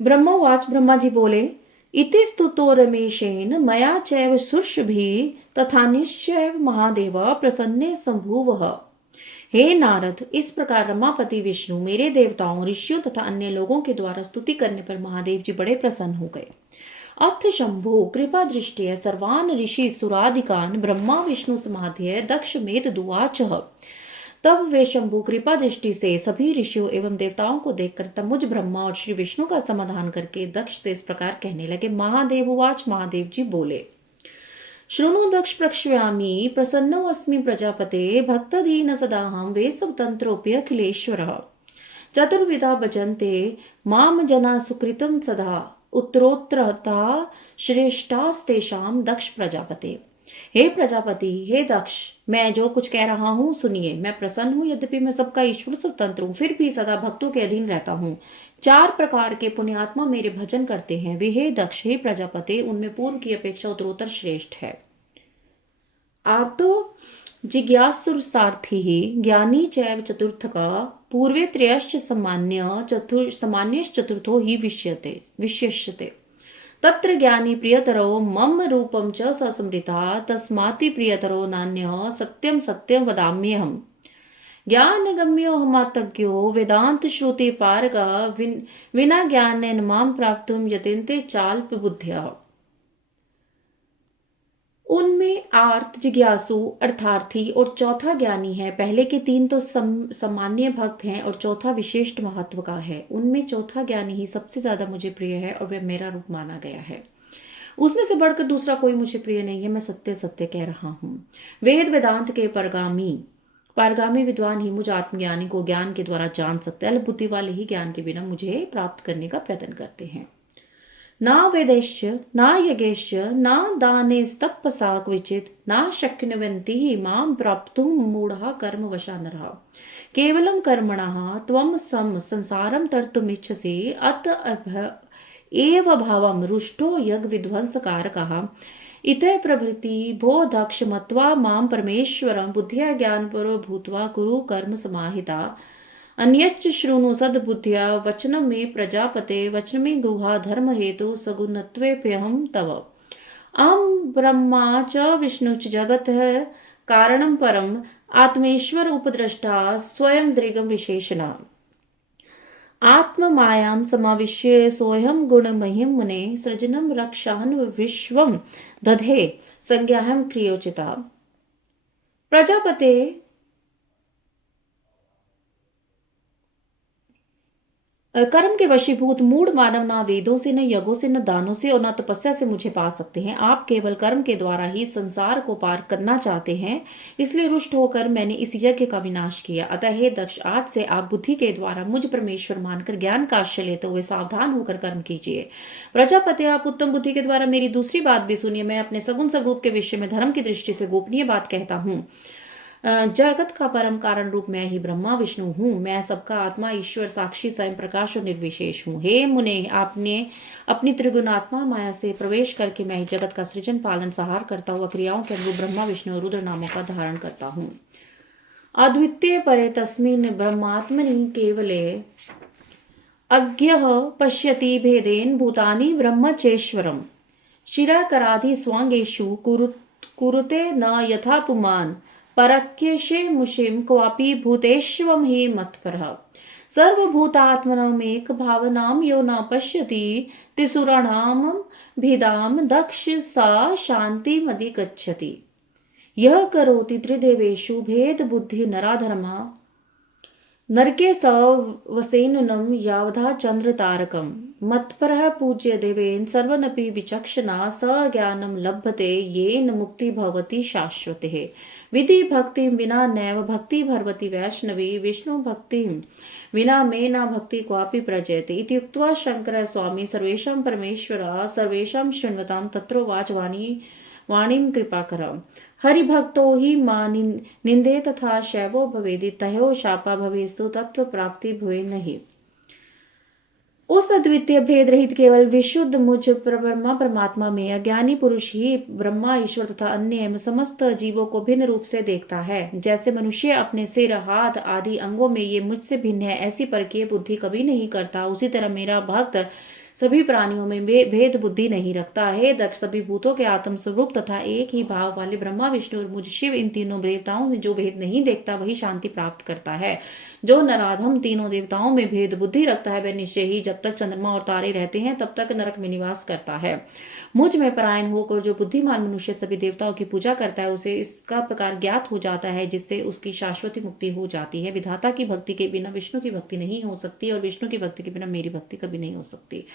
ब्रह्मोवाच, ब्रह्मा जी बोले, इति स्तुतो रमेशेन मया चैव सुर्षभिः तथा निश्चैव महादेव प्रसन्ने संभुवः। हे नारद, इस प्रकार रमापति विष्णु मेरे देवताओं, ऋषियों तथा अन्य लोगों के द्वारा स्तुति करने पर महादेव जी बड़े प्रसन्न हो गए। अथ शंभु कृपा दृष्टिया सर्वान् ऋषि सुरादिकान् ब्रह्मा विष्णु समाध्य दक्ष मेद दुवाचः। तब वे शंभु कृपा दृष्टि से सभी ऋषियों एवं देवताओं को देखकर तमुज ब्रह्मा और श्री विष्णु का समाधान करके दक्ष से इस प्रकार कहने लगे। महादेव उवाच, महादेव जी बोले, शृणु दक्ष प्रक्ष्यामि प्रसन्नो अस्मि प्रजापते, भक्तदीन सदाहं वे स्वतंत्रोऽप्यखिलेश्वरः। चतुर्विधा भजन्ते माम जना सुकृतं सदा, उत्तरोत्तरतः श्रेष्ठास्तेषां दक्ष प्रजापते। हे प्रजापति, हे दक्ष, मैं जो कुछ कह रहा हूँ सुनिए। मैं प्रसन्न हूँ, यद्यपि मैं सबका ईश्वर स्वतंत्र हूँ, फिर भी सदा भक्तों के अधीन रहता हूँ। 4 प्रकार के पुण्यात्मा मेरे भजन करते हैं, वे हे दक्ष, हे प्रजापति, उनमें पूर्व की अपेक्षा उत्तरोत्तर श्रेष्ठ है। आर्तो जिज्ञासुरसार्थी ज्ञानी चैव चतुर्थका, पूर्वे त्रयश्च सामान्यश्चतुर्थो हि विशिष्यते। तत्र ज्ञानी प्रियतरो मम रूपं च सस्मृता, तस्माति प्रियतरो नान्यः सत्यं सत्यं वदाम्यहम्। ज्ञानगम्यो हमात्तज्ञो वेदांत श्रुति पारगः, विना ज्ञानेन मां प्राप्तुं यतन्ते चाल्प बुद्ध्यः। उनमें आर्त, जिज्ञासु, अर्थार्थी और चौथा ज्ञानी है। पहले के तीन तो सामान्य भक्त हैं और चौथा विशिष्ट महत्व का है। उनमें चौथा ज्ञानी ही सबसे ज्यादा मुझे प्रिय है और वह मेरा रूप माना गया है। उसमें से बढ़कर दूसरा कोई मुझे प्रिय नहीं है। मैं सत्य सत्य कह रहा हूँ। वेद वेदांत के पारगामी विद्वान ही मुझ आत्मज्ञानी को ज्ञान के द्वारा जान सकते हैं। अल्प बुद्धि वाले ही ज्ञान के बिना मुझे प्राप्त करने का प्रयत्न करते हैं। ना वेदैश्च ना यज्ञैश्च ना दानैस्तपसा क्वचित् ना शक्नुवन्ति मां प्राप्तुं मूढा कर्मवशा नरः। केवलं कर्मणः त्वं संसारं तर्तुमिच्छसि अत एव भावं रुष्टो यज्ञविध्वंसकारकः इतः प्रभृति भो दक्ष मत्वा मां परमेश्वरं बुद्ध्या ज्ञानपरो भूत्वा कुरु कर्म समाहिता। अन्यच्च शृणु सद्बुद्ध्या वचनं मे प्रजापते वचनं मे गृहा धर्म हेतु सगुणत्वेऽप्यहं तव। अहं ब्रह्मा च विष्णुश्च जगतः कारणं परम् आत्मेश्वर उपद्रष्टा स्वयं दृगं विशेषणः। आत्ममायां समाविश्य सोऽहं गुणमहिं मुने सृजनं रक्षान् विश्वं दधे संज्ञाहं क्रियोचिता। प्रजापते कर्म के वशीभूत मूढ़ मानव ना वेदों से, न यज्ञों से, न दानों से और न तपस्या से मुझे पा सकते हैं। आप केवल कर्म के द्वारा ही संसार को पार करना चाहते हैं, इसलिए रुष्ट होकर मैंने इस यज्ञ का विनाश किया। अतः हे दक्ष, आज से आप बुद्धि के द्वारा मुझ परमेश्वर मानकर ज्ञान का आश्रय लेते हुए सावधान होकर कर्म कीजिए। प्रजापति, आप उत्तम बुद्धि के द्वारा मेरी दूसरी बात भी सुनिए। मैं अपने सगुण स्वरूप के विषय में धर्म की दृष्टि से गोपनीय बात कहता हूँ। जगत का परम कारण रूप मैं ही ब्रह्मा विष्णु हूँ। मैं सबका आत्मा, ईश्वर, साक्षी, स्वयं प्रकाश और निर्विशेष हूँ। हे मुने, आपने अपनी त्रिगुणात्मा माया से प्रवेश करके मैं ही जगत का सृजन, पालन, संहार करता हुआ क्रियाओं के अनुरूप ब्रह्मा विष्णु और रुद्र नामों का धारण करता हूँ। अद्वितीय परे तस्मिन् ब्रह्मात्मनि केवले अज्ञः पश्यति भेदेन भूतानि ब्रह्म चेश्वरम्। शिराकराधि स्वांगेषु कुरुते न यथा पुमान् परक्यशे मुषिं क्वापि भूतेष्वं हि मत्परः। सर्वभूतात्मनमेक भावनां यो न पश्यति तिसुराणां भेदां दक्ष सा शान्तिमधिगच्छति। यः करोति त्रिदेवेषु भेद बुद्धि नराधर्मा नरके स वसेनुनं यावधा चंद्र तारकम्। मत्परः पूज्य देवेन सर्वनपि विचक्षणा स ज्ञानं लभते येन मुक्ति भवति शाश्वतिः। विधि भक्ति विना नैव भक्ति भर्वति वैष्णवी। विष्णु भक्ति विना मे न भक्ति क्वापि प्रजयते। इति उक्त्वा शंकरः स्वामी सर्वेषां परमेश्वरः सर्वेषां शृण्वतां तत्रोवाच वाणीं कृपाकरम्। हरिभक्तो हि मा निंदे तथा शैवो भवेदि तयो शापा भवेस्तु तत्व प्राप्ति भुवे नहीं। उस अद्वितीय भेद रहित केवल विशुद्ध मुझ ब्रह्मा परमात्मा में अज्ञानी पुरुष ही ब्रह्मा, ईश्वर तथा अन्य एवं समस्त जीवों को भिन्न रूप से देखता है। जैसे मनुष्य अपने सिर, हाथ आदि अंगों में ये मुझसे भिन्न है, ऐसी परकीय बुद्धि कभी नहीं करता, उसी तरह मेरा भक्त सभी प्राणियों में भेद बुद्धि नहीं रखता है। दक्ष, सभी भूतों के आत्म स्वरूप तथा एक ही भाव वाले ब्रह्मा, विष्णु और मुझ शिव, इन तीनों देवताओं में जो भेद नहीं देखता वही शांति प्राप्त करता है। जो नराधम तीनों देवताओं में भेद बुद्धि रखता है वह निश्चय ही जब तक चंद्रमा और तारे रहते हैं तब तक नरक में निवास करता है। मुझ में परायण होकर जो बुद्धिमान मनुष्य सभी देवताओं की पूजा करता है उसे इसका प्रकार ज्ञात हो जाता है जिससे उसकी शाश्वती मुक्ति हो जाती है। विधाता की भक्ति के बिना विष्णु की भक्ति नहीं हो सकती और विष्णु की भक्ति के बिना मेरी भक्ति कभी नहीं हो सकती।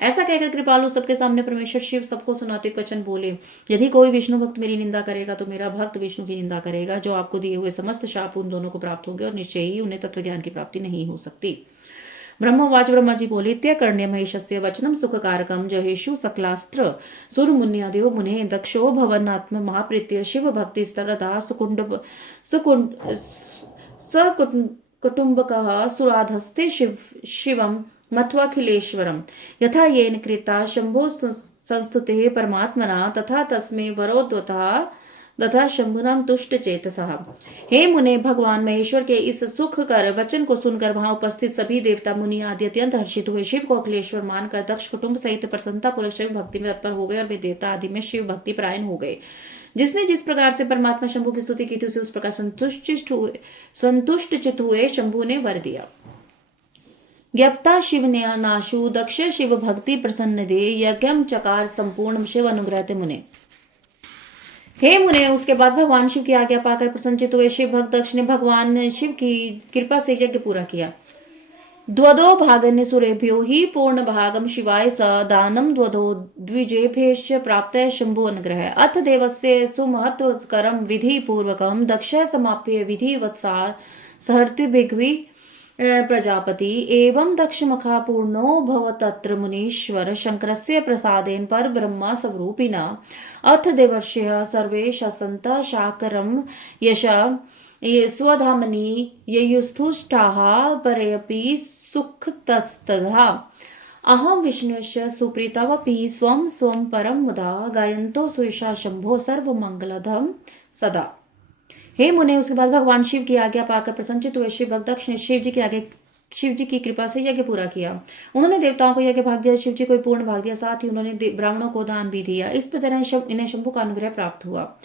ऐसा कहकर कृपालु सबके सामने परमेश्वर शिव सबको सुनाते वचन बोले, यदि कोई विष्णु भक्त मेरी निंदा करेगा तो मेरा भक्त विष्णु की निंदा करेगा। जो आपको दिए हुए समस्त शाप उन दोनों को प्राप्त होंगे और निश्चय ही उन्हें तत्व ज्ञान की प्राप्ति नहीं हो सकती। ब्रह्मवाच, ब्रह्मा जी बोले, त्यकर्ण्य महेशस्य वचनम सुखकारकम जहेशु सकलास्त्र सुरमुन्यादेव मुने दक्षो भवनात्म महाप्रीत्य शिव भक्ति स्तरदा कुटुंबकः सुराधस्ते शिवम मत्वाखिलेश्वरम यथा येन कृता शंभो संस्तुते परमात्मना तथा तस्मै वरोद्वतः तथा शंभुनाम तुष्ट चेतसः। हे मुने, भगवान महेश्वर के इस सुख कर वचन को सुनकर वहां उपस्थित सभी देवता मुनि आदि अत्यंत हर्षित हुए। शिव को अखिलेश्वर मानकर दक्ष कुटुंब सहित प्रसन्नता पूर्वक शिव भक्ति में तत्पर हो गए और वे देवता आदि में शिव भक्ति परायण हो गए। जिसने जिस प्रकार से परमात्मा शंभु की स्तुति की थी उसे उस प्रकार संतुष्ट चित हुए शंभु ने वर दिया। ज्ञप्ता शिव ने नाशु दक्ष शिव भक्ति प्रसन्न दे यज्ञम चकार संपूर्ण शिव अनुग्रहते मुने। हे मुने, उसके बाद भगवान शिव की आज्ञा पाकर प्रसन्नचित हुए शिव भक्त दक्ष ने भगवान शिव की कृपा से यज्ञ पूरा किया। द्वदो भागन्य सुरेभ्यो हि पूर्ण भागम शिवाय स दानम द्वदो द्विजेभ्यश्च प्राप्त शंभु अनुग्रह अथ देवस्य सुमहत्वकरम विधि पूर्वकम दक्ष समाप्य विधि वत्सार सहर्ति भिग्वी प्रजापति एवं दक्षमुखा पूर्णो भवतत्र मुनीश्वर शंकरस्य प्रसादेन पर ब्रह्मा स्वरूपिणा अथ देवर्षयः सर्वे शसन्त शाकरं यशा ये स्वधामनि ययुस्थुष्टाः परयपि सुखतस्तथा अहं विष्णुश्च सुप्रीतवपि स्वं स्वं परं मुदा गायन्तो सुयशा शंभो सर्वमंगलदं सदा। हे मुने, उसके बाद भगवान शिव की आज्ञा पाकर प्रसन्नचित हुए शिव भक्त दक्ष ने शिव जी की कृपा से यज्ञ पूरा किया। उन्होंने देवताओं को यज्ञ भाग दिया, शिव जी को पूर्ण भाग दिया, साथ ही उन्होंने ब्राह्मणों को दान भी दिया। इस प्रकार इन्हें शंभु का अनुग्रह प्राप्त हुआ।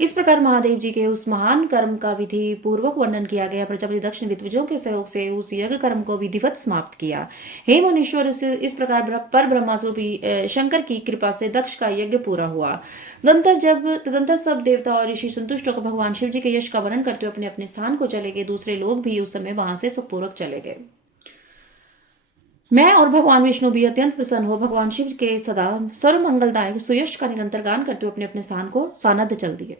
इस प्रकार महादेव जी के उस महान कर्म का विधि पूर्वक वर्णन किया गया। प्रजापति दक्ष ने ऋत्विजों के सहयोग से उस यज्ञ कर्म को विधिवत समाप्त किया। हे मुनीश्वर, इस प्रकार पर ब्रह्मा स्वरूपी शंकर की कृपा से दक्ष का यज्ञ पूरा हुआ। तदंतर सब देवता और ऋषि संतुष्ट होकर भगवान शिव जी के यश का वर्णन करते हुए अपने अपने स्थान को चले गए। दूसरे लोग भी उस समय वहां से सुखपूर्वक चले गए। मैं और भगवान विष्णु भी अत्यंत प्रसन्न हो भगवान शिव के सदा सर्व मंगलदायक सुयश का निरंतर गान करते हुए अपने अपने स्थान को सानध्य चल दिए।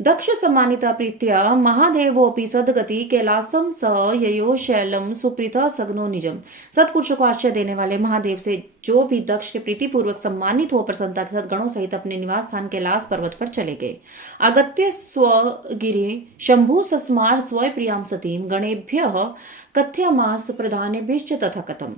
दक्ष सम्मानिता प्रीत्या महादेवोऽपि सद्गति कैलासम स ययो शैलम सुप्रीता सगनो निजम। सत्पुरुषों को आश्रय देने वाले महादेव से जो भी दक्ष के प्रीति पूर्वक सम्मानित हो प्रसन्नता के साथ गणों सहित अपने निवास स्थान कैलाश पर्वत पर चले गए। अगत्य स्वगिरि शंभु सस्मार स्वय प्रियाम सतीम गणेभ्यः कथ्यमास प्रधानेभ्यश्च तथा कथम।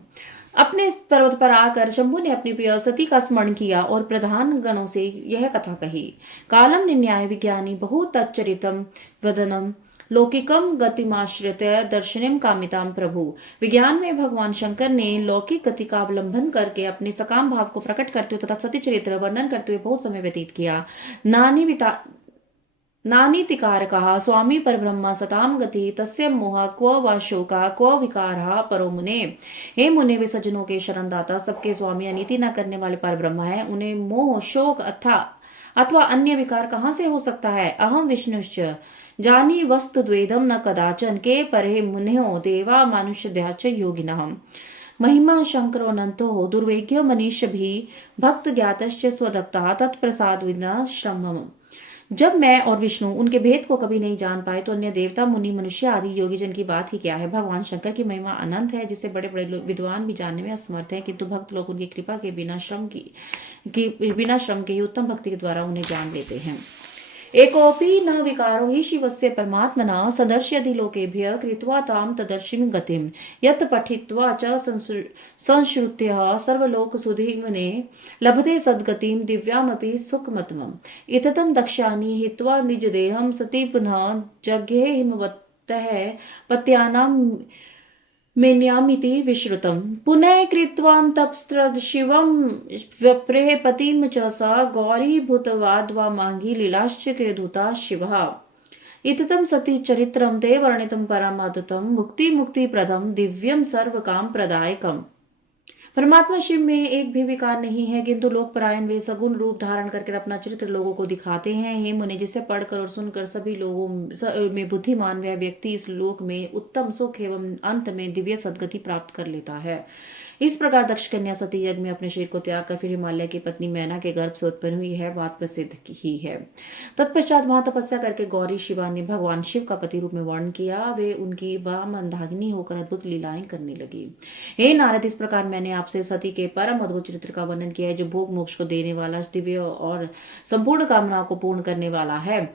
अपने पर्वत पर आकर शंभु ने अपनी प्रिय सती का स्मरण किया और प्रधान गणों से यह कथा कही। कालम न्याय विज्ञानी बहुतच्चरितम वदनम लौकिकम गतिमाश्रित दर्शनम कामिताम प्रभु। विज्ञान में भगवान शंकर ने लौकिक गति का अवलंबन करके अपने सकाम भाव को प्रकट करते हुए तथा सती चरित्र वर्णन करते हुए बहुत समय व्यतीत किया। नानीतिकारकः स्वामी परब्रह्म सताम गति तस्य मोह क्व व शोका क्व विकारः परो मुने। हे मुने, वे सज्जनों के शरणदाता सबके स्वामी अनीति न करने वाले परब्रह्म है, उन्हें मोह शोक अथवा अन्य विकार कहाँ से हो सकता है। अहम विष्णुश्च जानी वस्तु द्वेदम न कदाचन के परे मुन्यो देवा मानुष्य दयाच योगिनः। महिमा शंकरोऽनंतो दुर्वेग्यो मनीष भी भक्त ज्ञातश्च स्वदत्ता तत्प्रसाद विना श्रमम। जब मैं और विष्णु उनके भेद को कभी नहीं जान पाए तो अन्य देवता मुनि मनुष्य आदि योगी जन की बात ही क्या है। भगवान शंकर की महिमा अनंत है, जिसे बड़े बड़े विद्वान भी जानने में असमर्थ है, किंतु भक्त लोग उनकी कृपा के बिना श्रम के ही उत्तम भक्ति के द्वारा उन्हें जान लेते हैं। एकोपि न विकारो हि शिवस्य परमात्मना सदर्श्यधि लोकेभ्यः कृत्वा तां तदर्शिं गतिं यत् पठित्वा च संश्रुत्य सर्वलोकसुधीमने लभते सद्गतिं दिव्यामपि सुखमतमम्। इत्थं दक्षानि हित्वा निजदेहं सती पुनः जज्ञे हिमवतः पत्यानां मेन्यामिति विश्रुतम्। पुनः कृत्वां तपस्त्रद शिवं व्यप्रेः पतिं च स गौरी भूतवाद्वामाङ्गी लीलाश्च केदूता शिवः। इत्थं सती चरित्रं ते वर्णितं परमाद्भुतं मुक्तिप्रदं दिव्यं सर्वकाम प्रदायकम्। परमात्मा शिव में एक भी विकार नहीं है, किंतु लोक परायण वे सगुण रूप धारण करके अपना चरित्र लोगों को दिखाते हैं। हे मुने, जिसे पढ़कर और सुनकर सभी लोगों में बुद्धिमान वह व्यक्ति इस लोक में उत्तम सुख एवं अंत में दिव्य सद्गति प्राप्त कर लेता है। इस प्रकार दक्ष कन्या सती यज्ञ में अपने शरीर को त्याग कर फिर हिमालय की पत्नी मैना के गर्भ से उत्पन्न हुई है, बात प्रसिद्ध ही है। तत्पश्चात वहां तपस्या करके गौरी शिवा ने भगवान शिव का पति रूप में वर्णन किया। वे उनकी वाम मंदाकिनी होकर अद्भुत लीलाएं करने लगी। हे नारद, इस प्रकार मैंने आपसे सती के परम अद्भुत चरित्र का वर्णन किया है, जो भोग मोक्ष को देने वाला, दिव्य और संपूर्ण कामनाओं को पूर्ण करने वाला है।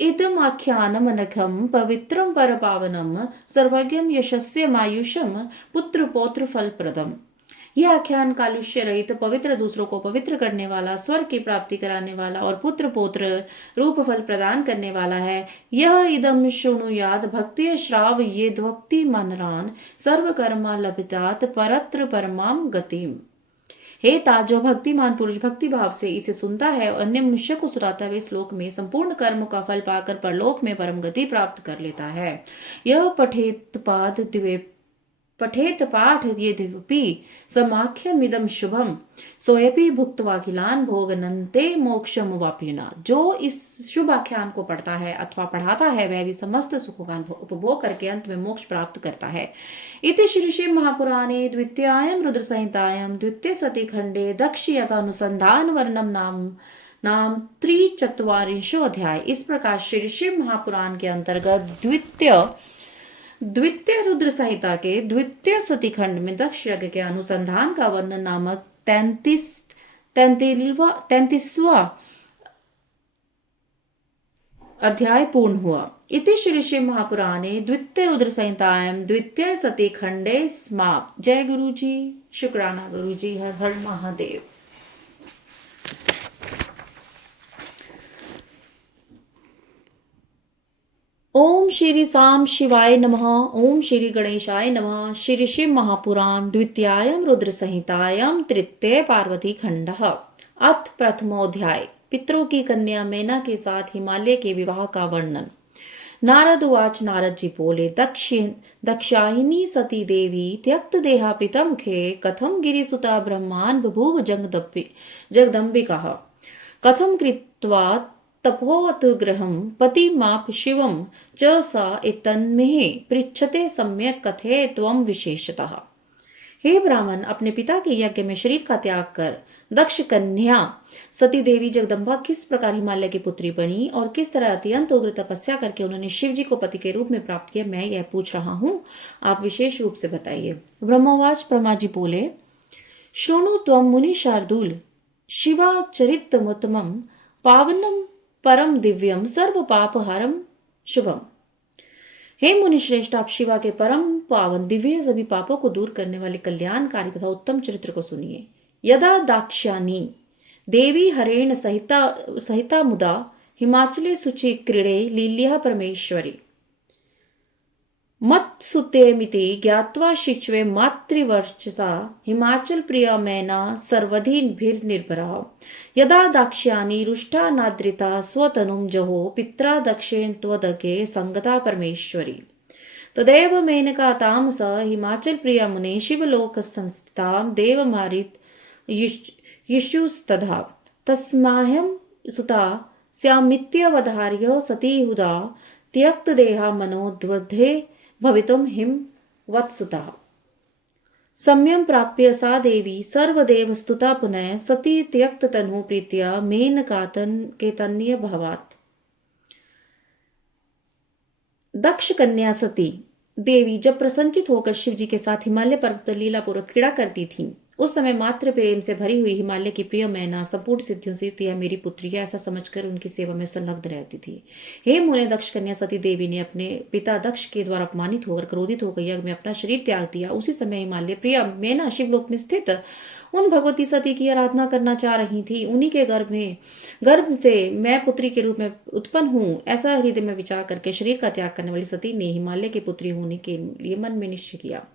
इदम आख्यानम अनघम पवित्रम पर पावनम सर्वज्ञम यशस्य मायुषम पुत्र पौत्र फलप्रदम। यह आख्यान कालुष्य रहित, पवित्र, दूसरों को पवित्र करने वाला, स्वर्ग की प्राप्ति कराने वाला और पुत्र पौत्र रूप फल प्रदान करने वाला है। यह इदम शृणुयाद भक्ति श्राव ये द्वक्ति मनरान सर्व कर्मा लभितात परत्र परमाम गतिम। हे ता, जो भक्तिमान पुरुष भक्ति भाव से इसे सुनता है और अन्य मनुष्य को सुनाता है, इस लोक में संपूर्ण कर्म का फल पाकर परलोक में परम गति प्राप्त कर लेता है। यह पठेत पाद दिवे पठेत पाठ यद्यपि समाख्यमिदं शुभम सोयपि भुक्त्वा किलान भोगनन्ते मोक्षम वाप्युना। जो इस शुभ आख्यान को पढ़ता है अथवा पढ़ाता है वह भी समस्त सुखों का उपभोग करके अंत में मोक्ष प्राप्त करता है। इति श्री शिव महापुराणे द्वितीयायां रुद्र संहितायां द्वितीय सती खंडे दक्ष यथानुसंधान वर्णम नाम त्रिचत्वारिंशो अध्याय। इस प्रकार श्री शिव महापुराण के अंतर्गत द्वितीय रुद्र संहिता के द्वितीय सती खंड में दक्ष यज्ञ के अनुसंधान का वर्णन नामक 33वां अध्याय पूर्ण हुआ। इति श्री शिव महापुराणे द्वितीय रुद्र संहितायां द्वितीय सती खंडे समाप्त। जय गुरु जी, शुक्राना गुरु जी, हर हर महादेव। ओम श्री साम शिवाय नमः। ओम श्री गणेशाय नमः। श्री शिव महापुराण द्वितीयायां रुद्र संहितायां तृतीय पार्वती खंडः। अथ प्रथमोऽध्याय। पितरों की कन्या मैना के साथ हिमालय के विवाह का वर्णन। नारद उवाच। नारद जी बोले, दक्षाहिनी सती देवी त्यक्त देहा पितमुखे कथम गिरिसुता ब्रह्मान् बभूव जगदम्बिकाः कथम कृत्वा तपोवत गृहं पतिमाप शिवं च सा एतन्मेह पृच्छते सम्यक कथे त्वं विशेषतः। हे ब्राह्मण, अपने पिता के यज्ञ में शरीर का त्याग कर दक्ष कन्या सती देवी जगदम्बा किस प्रकार हिमालय की पुत्री बनी और किस तरह अत्यंत उग्र तपस्या करके उन्होंने शिव जी को पति के रूप में प्राप्त किया, मैं यह पूछ रहा हूँ, आप विशेष रूप से बताइए। ब्रह्मवाच। ब्रह्मा जी बोले, शृणु त्वं मुनि शार्दूल शिवाचरितमुत्तमं पावनम परम दिव्यम सर्व पापहारम शुभम। हे मुनि श्रेष्ठ, आप शिवा के परम पावन दिव्य सभी पापों को दूर करने वाले कल्याणकारी तथा उत्तम चरित्र को सुनिए। यदा दाक्ष्यानी देवी हरेण सहिता मुदा हिमाचले शुचि क्रीडे लील्या परमेश्वरी मत्सुतेमिति ज्ञात्वा शिच्वे मातृवर्चसा हिमाचल प्रिया मैना सर्वधीभिर्निर्भरा। यदा दाक्ष्यानी रुष्टा नाद्रिता स्वतनुं जहो पित्रा दक्षेण त्वदगे संगता परमेश्वरी। तदेव मेनका ताम स हिमाचल प्रिया मुने शिवलोक संस्थितां देवमारित यिषुस्तथा तस्माहं सुता स्यामित्यवधार्य सती हुदा त्यक्त देहा मनोद्वृद्धे भवितुम हिम वत्सुता। सम्यम प्राप्य सा देवी सर्वदेव स्तुता पुनः सती त्यक्त तनु प्रीत्या मेनकातन केतन्य भवात्। दक्ष कन्या सती देवी जब प्रसन्नचित होकर शिव जी के साथ हिमालय पर्वत पर लीला पूर्वक क्रीड़ा करती थी, उस समय मात्र प्रेम से भरी हुई हिमालय की प्रिय मैना संपूर्ण सिद्धियों से युक्त यह मेरी पुत्री है ऐसा समझकर उनकी सेवा में संलग्न रहती थी। हे मुने, दक्ष कन्या सती देवी ने अपने पिता दक्ष के द्वारा अपमानित होकर क्रोधित होकर यज्ञ में अपना शरीर त्याग दिया। उसी समय हिमालय प्रिय मैना शिवलोक में स्थित उन भगवती सती की आराधना करना चाह रही थी। उन्हीं के गर्भ से मैं पुत्री के रूप में उत्पन्न हूँ ऐसा हृदय में विचार करके शरीर का त्याग करने वाली सती ने हिमालय की पुत्री होने के लिए मन में निश्चय किया।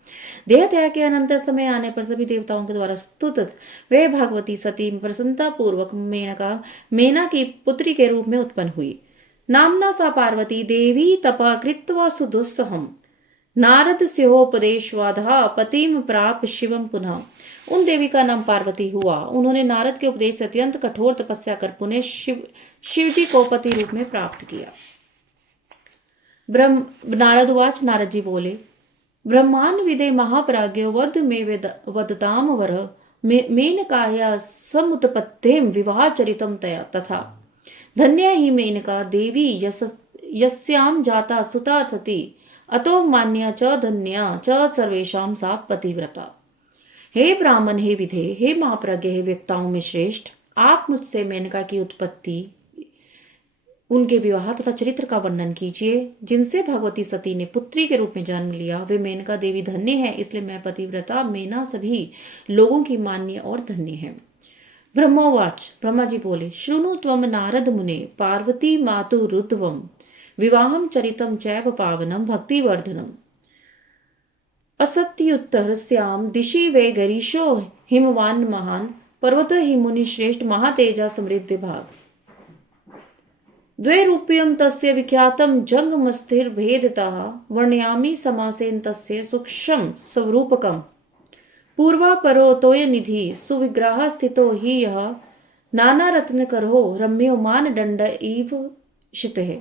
देह त्याग के अनंतर समय आने पर सभी देवताओं के द्वारा स्तुत वे भगवती सती प्रसन्नता पूर्वक मेना की पुत्री के रूप में उत्पन्न हुई। नामना सा पार्वती देवी तपा कृत्वा सुदुस्सहम नारद स्योपदेशवाधा पतिम प्राप शिवम पुनः। उन देवी का नाम पार्वती हुआ। उन्होंने नारद के उपदेश से अत्यंत कठोर तपस्या कर पुनः शिव जी को पति रूप में प्राप्त किया। नारद उवाच। नारद जी बोले, ब्रह्मांड विदे महाप्राज्ञो वद में वदताम वर मेनकाया समुत्पत्तिम विवाह चरितम तया तथा धन्य ही मेनका देवी यस्याम जाता सुता थति अतो मान्या च धन्या च सर्वेषां सा पतिव्रता। हे ब्राह्मण, हे विधे, हे महाप्रज्ञ, हे व्यक्ताओं में श्रेष्ठ, आप मुझसे मेनका की उत्पत्ति, उनके विवाह तथा चरित्र का वर्णन कीजिए। जिनसे भगवती सती ने पुत्री के रूप में जन्म लिया वे मेनका देवी धन्य है, इसलिए मैं पतिव्रता मेना सभी लोगों की मान्य और धन्य है। ब्रह्मोवाच। ब्रह्मा जी बोले, शृणु त्वम नारद मुने पार्वती मातु रुद्वम विवाहम चरितम चैव पावनम भक्तिवर्धनम। असत्युत्तरस्याम दिशि वे गरीशो हिमवान महान पर्वत ही मुनि श्रेष्ठ महातेजा समृद्ध भाग। द्वैरूप्यं तस्य विख्यातं जङ्गमस्थिरभेदतः वर्णयामि समासेन तस्य सूक्ष्मं स्वरूपकम् पूर्वापरोतोय निधि सुविग्रह स्थितो हि यः नानारत्नकरो रम्यो मानदंड इव शितः।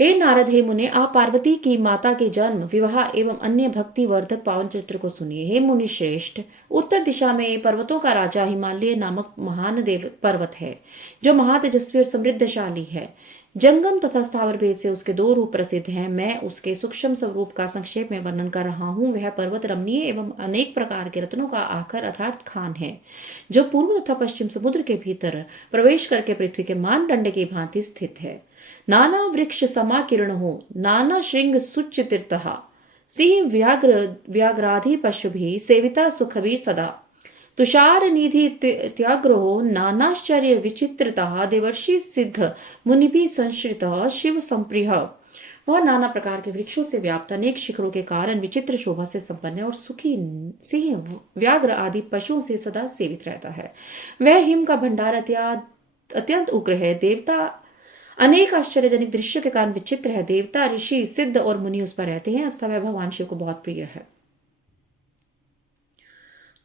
हे नारद, हे मुने, आप पार्वती की माता के जन्म, विवाह एवं अन्य भक्ति वर्धक पावन चरित्र को सुनिए। हे मुनि श्रेष्ठ, उत्तर दिशा में पर्वतों का राजा हिमालय नामक महान देव पर्वत है, जो महातेजस्वी और समृद्धशाली है। जंगम तथा स्थावर भेद से उसके दो रूप प्रसिद्ध हैं। मैं उसके सूक्ष्म स्वरूप का संक्षेप में वर्णन कर रहा हूँ। वह पर्वत रमणीय एवं अनेक प्रकार के रत्नों का आकर अर्थात खान है, जो पूर्व तथा पश्चिम समुद्र के भीतर प्रवेश करके पृथ्वी के मानदंड की भांति स्थित है। नाना वृक्ष समाकीर्ण हो, नाना श्रृंग सुचितिरतः, सिंह व्याघ्र व्याघ्रादि पशु भी सेविता सुख भी सदा। तुषार निधि त्याग्रो नानाश्चर्य विचित्रतः, देवर्षि सिद्ध मुनि भी संश्रित शिव संप्रिय। वह नाना प्रकार के वृक्षों से व्याप्त अनेक शिखरों के कारण विचित्र शोभा से संपन्न है और सुखी सिंह व्याघ्र आदि पशुओं से सदा सेवित रहता है। वह हिम का भंडार अत्यंत उग्र है। देवता अनेक आश्चर्यजनक दृश्यों के कारण विचित्र है। देवता, ऋषि, सिद्ध और मुनि उस पर रहते हैं तथा वह भगवान शिव को बहुत प्रिय है।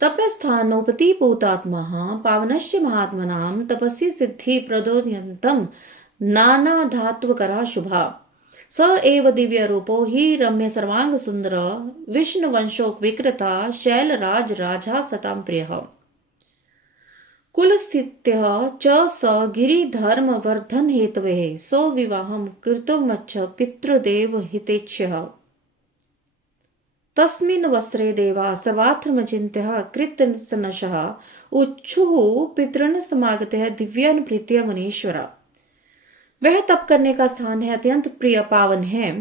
तपस्थानोपति पूतात्मा पावनस्य महात्मनाम तपस्वी सिद्धि प्रदोद्यंतम नाना धात्वकरा शुभा। स एव दिव्य रूपो ही रम्य सर्वांग सुंदर विष्णु वंशो विकृता शैलराज राजा सताम प्रिय। कुलस्थित्यः च स गिरिधर्म वर्धन हेतवे सो विवाहं कृतमच्छ पितृदेव हितेच्छः। तस्मिन् वस्त्रे देवा सर्वार्थमचिन्त्यः कृतसनशः उच्छुः पितॄन् समागतः दिव्यान् प्रीत्य मुनीश्वरा। वह तप करने का स्थान है, अत्यंत प्रिय पावन है।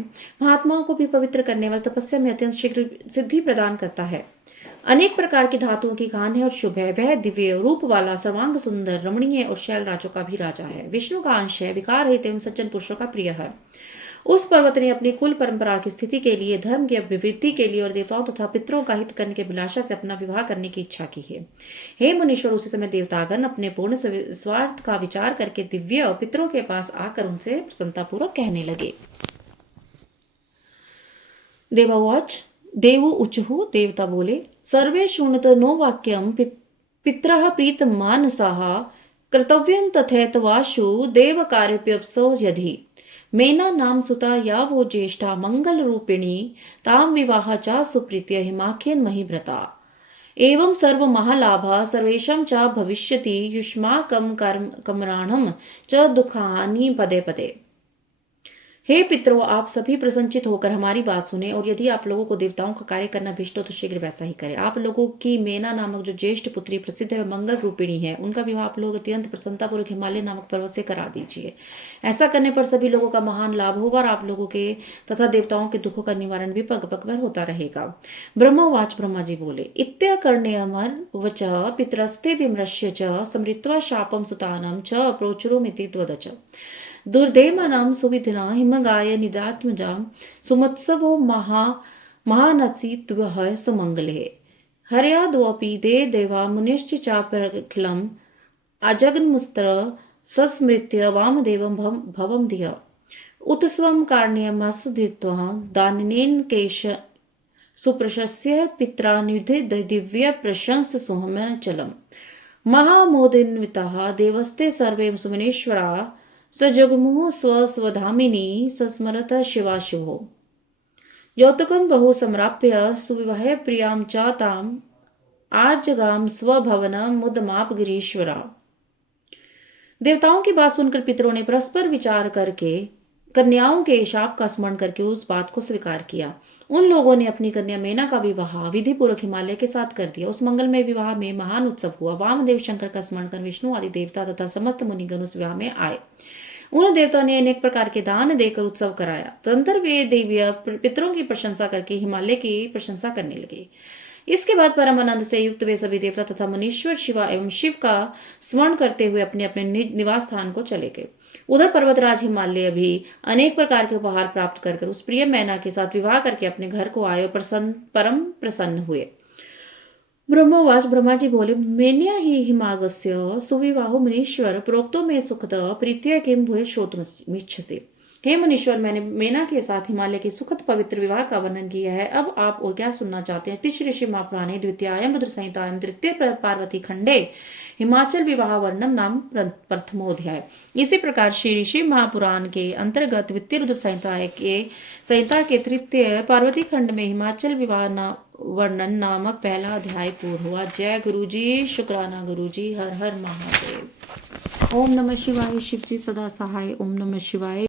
महात्माओं को भी पवित्र करने वाला, तपस्या में अत्यंत शीघ्र सिद्धि प्रदान करता है, अनेक प्रकार की धातुओं की खान है और शुभ है। वह दिव्य रूप वाला, सर्वांग सुंदर, रमणीय और शैल राजों का भी राजा है। विष्णु का अंश है, विकार रहित एवं सज्जन पुरुषों का प्रिय है। उस पर्वत ने अपनी कुल परंपरा की स्थिति के लिए, धर्म की अभिवृद्धि के लिए और देवताओं तथा पितरों का हित करने के अभिलाषा से अपना विवाह करने की इच्छा की है। हे मुनीश्वर, उसी समय देवतागण अपने पूर्ण स्वार्थ का विचार करके दिव्य पितरों के पास आकर उनसे प्रसन्नतापूर्वक कहने लगे। देववाच देवो उचुः, देवता बोले, सर्वे शृणुत नो वाक्यम पितरः प्रीत मानसाः कर्तव्यम तथैतवाशु देव कार्यप्यप्सो यदि। मेना नाम सुता या वो ज्येष्ठा मंगल रूपिणी ताम विवाह चा सुप्रीत्य हिमाख्यन महिव्रता। एवं सर्व महालाभा सर्वेशम च भविष्यति युष्माकं कमराणम च दुखानि पदे पदे। हे पितरों, आप सभी प्रसन्नचित होकर हमारी बात सुने, और यदि आप लोगों को देवताओं का कार्य करना अभिष्ट हो तो शीघ्र वैसा ही करें। आप लोगों की मेना नामक जो ज्येष्ठ पुत्री प्रसिद्ध है, मंगल रूपिणी है, उनका विवाह आप लोग अत्यंत प्रसन्नतापूर्वक हिमालय नामक पर्वत से करा दीजिए। ऐसा करने पर सभी लोगों का महान लाभ होगा और आप लोगों के तथा देवताओं के दुखों का निवारण भी पग पग पर होता रहेगा। ब्रह्मवाच, ब्रह्मा जी बोले, इत्य करणे अमर वच पितरस्ते विमृश्य च समृत्वा शापम सुतानम च प्रोचुरुमिति त्वदच। दुर्देमानां सुविधिना हिमगाय निजात्मजां सुमत्सवो महानसीत्वः सुमंगले। हर्याद्वपि दे देवा मुनिश्च चापरखिलम् अजगन्मुस्तर सस्मृत्य वामदेवं भवं धिया। उत्स्वं कारण्यमसुधित्वा दानिनेन केश सुप्रशस्य पित्रा निधि दिव्य प्रशंस सुहमन चलम्। महामोदिन्विताः देवस्ते सर्वे सुमनेश्वरा सजगमुः स्वस्वधामिनी सस्मरत शिवाशिवो। यौतुकं बहु सम्राप्य सुविवाह प्रियां च ताम् आजगाम स्वभवनं मुदमाप गिरीश्वरा। देवताओं की बात सुनकर पितरों ने परस्पर विचार करके कन्याओं के शाप का स्मरण करके उस बात को स्वीकार किया। उन लोगों ने अपनी कन्या मेना का विवाह विधि पूर्वक हिमालय के साथ कर दिया। उस मंगलमय विवाह में महान उत्सव हुआ। वामदेव शंकर का स्मरण कर विष्णु आदि देवता तथा समस्त मुनिगण उस विवाह में आए। उन देवताओं ने अनेक प्रकार के दान देकर उत्सव कराया। तदंतर वे देवियां पितरों की प्रशंसा करके हिमालय की प्रशंसा करने लगे। इसके बाद परम आनंद से युक्त वे सभी देवता तथा मुनीश्वर शिवा एवं शिव का स्मरण करते हुए अपने अपने निवास स्थान को चले गए। उधर पर्वतराज हिमालय भी अनेक प्रकार के उपहार प्राप्त कर उस प्रिय मैना के साथ विवाह करके अपने घर को आए और परम प्रसन्न हुए। ब्रह्मवाच ब्रह्मा जी बोले मेन्या ही हिमागस्य सुविवाहो मुनीश्वर प्रोक्तो में सुखद प्रीत्या किम भूय श्रोतुमिच्छसे। हे मुनीश्वर, मैंने मेना के साथ हिमालय के सुखद पवित्र विवाह का वर्णन किया है, अब आप और क्या सुनना चाहते हैं। तिश्र ऋषि महापुराणे द्वितीयायाम रुद्र संहितायाम तृतीय पार्वती खंडे हिमाचल विवाह वर्णम नाम प्रथमोध्याय। इसी प्रकार श्री ऋषि महापुराण के अंतर्गत द्वितीय रुद्र संहिता के तृतीय पार्वती खंड में हिमाचल विवाह वर्णन नामक पहला अध्याय पूर्ण हुआ। जय गुरु जी, शुक्राना गुरु जी, हर हर महादेव। ओम नमः शिवाय। शिव जी सदा सहाय। ओम नमः शिवाय।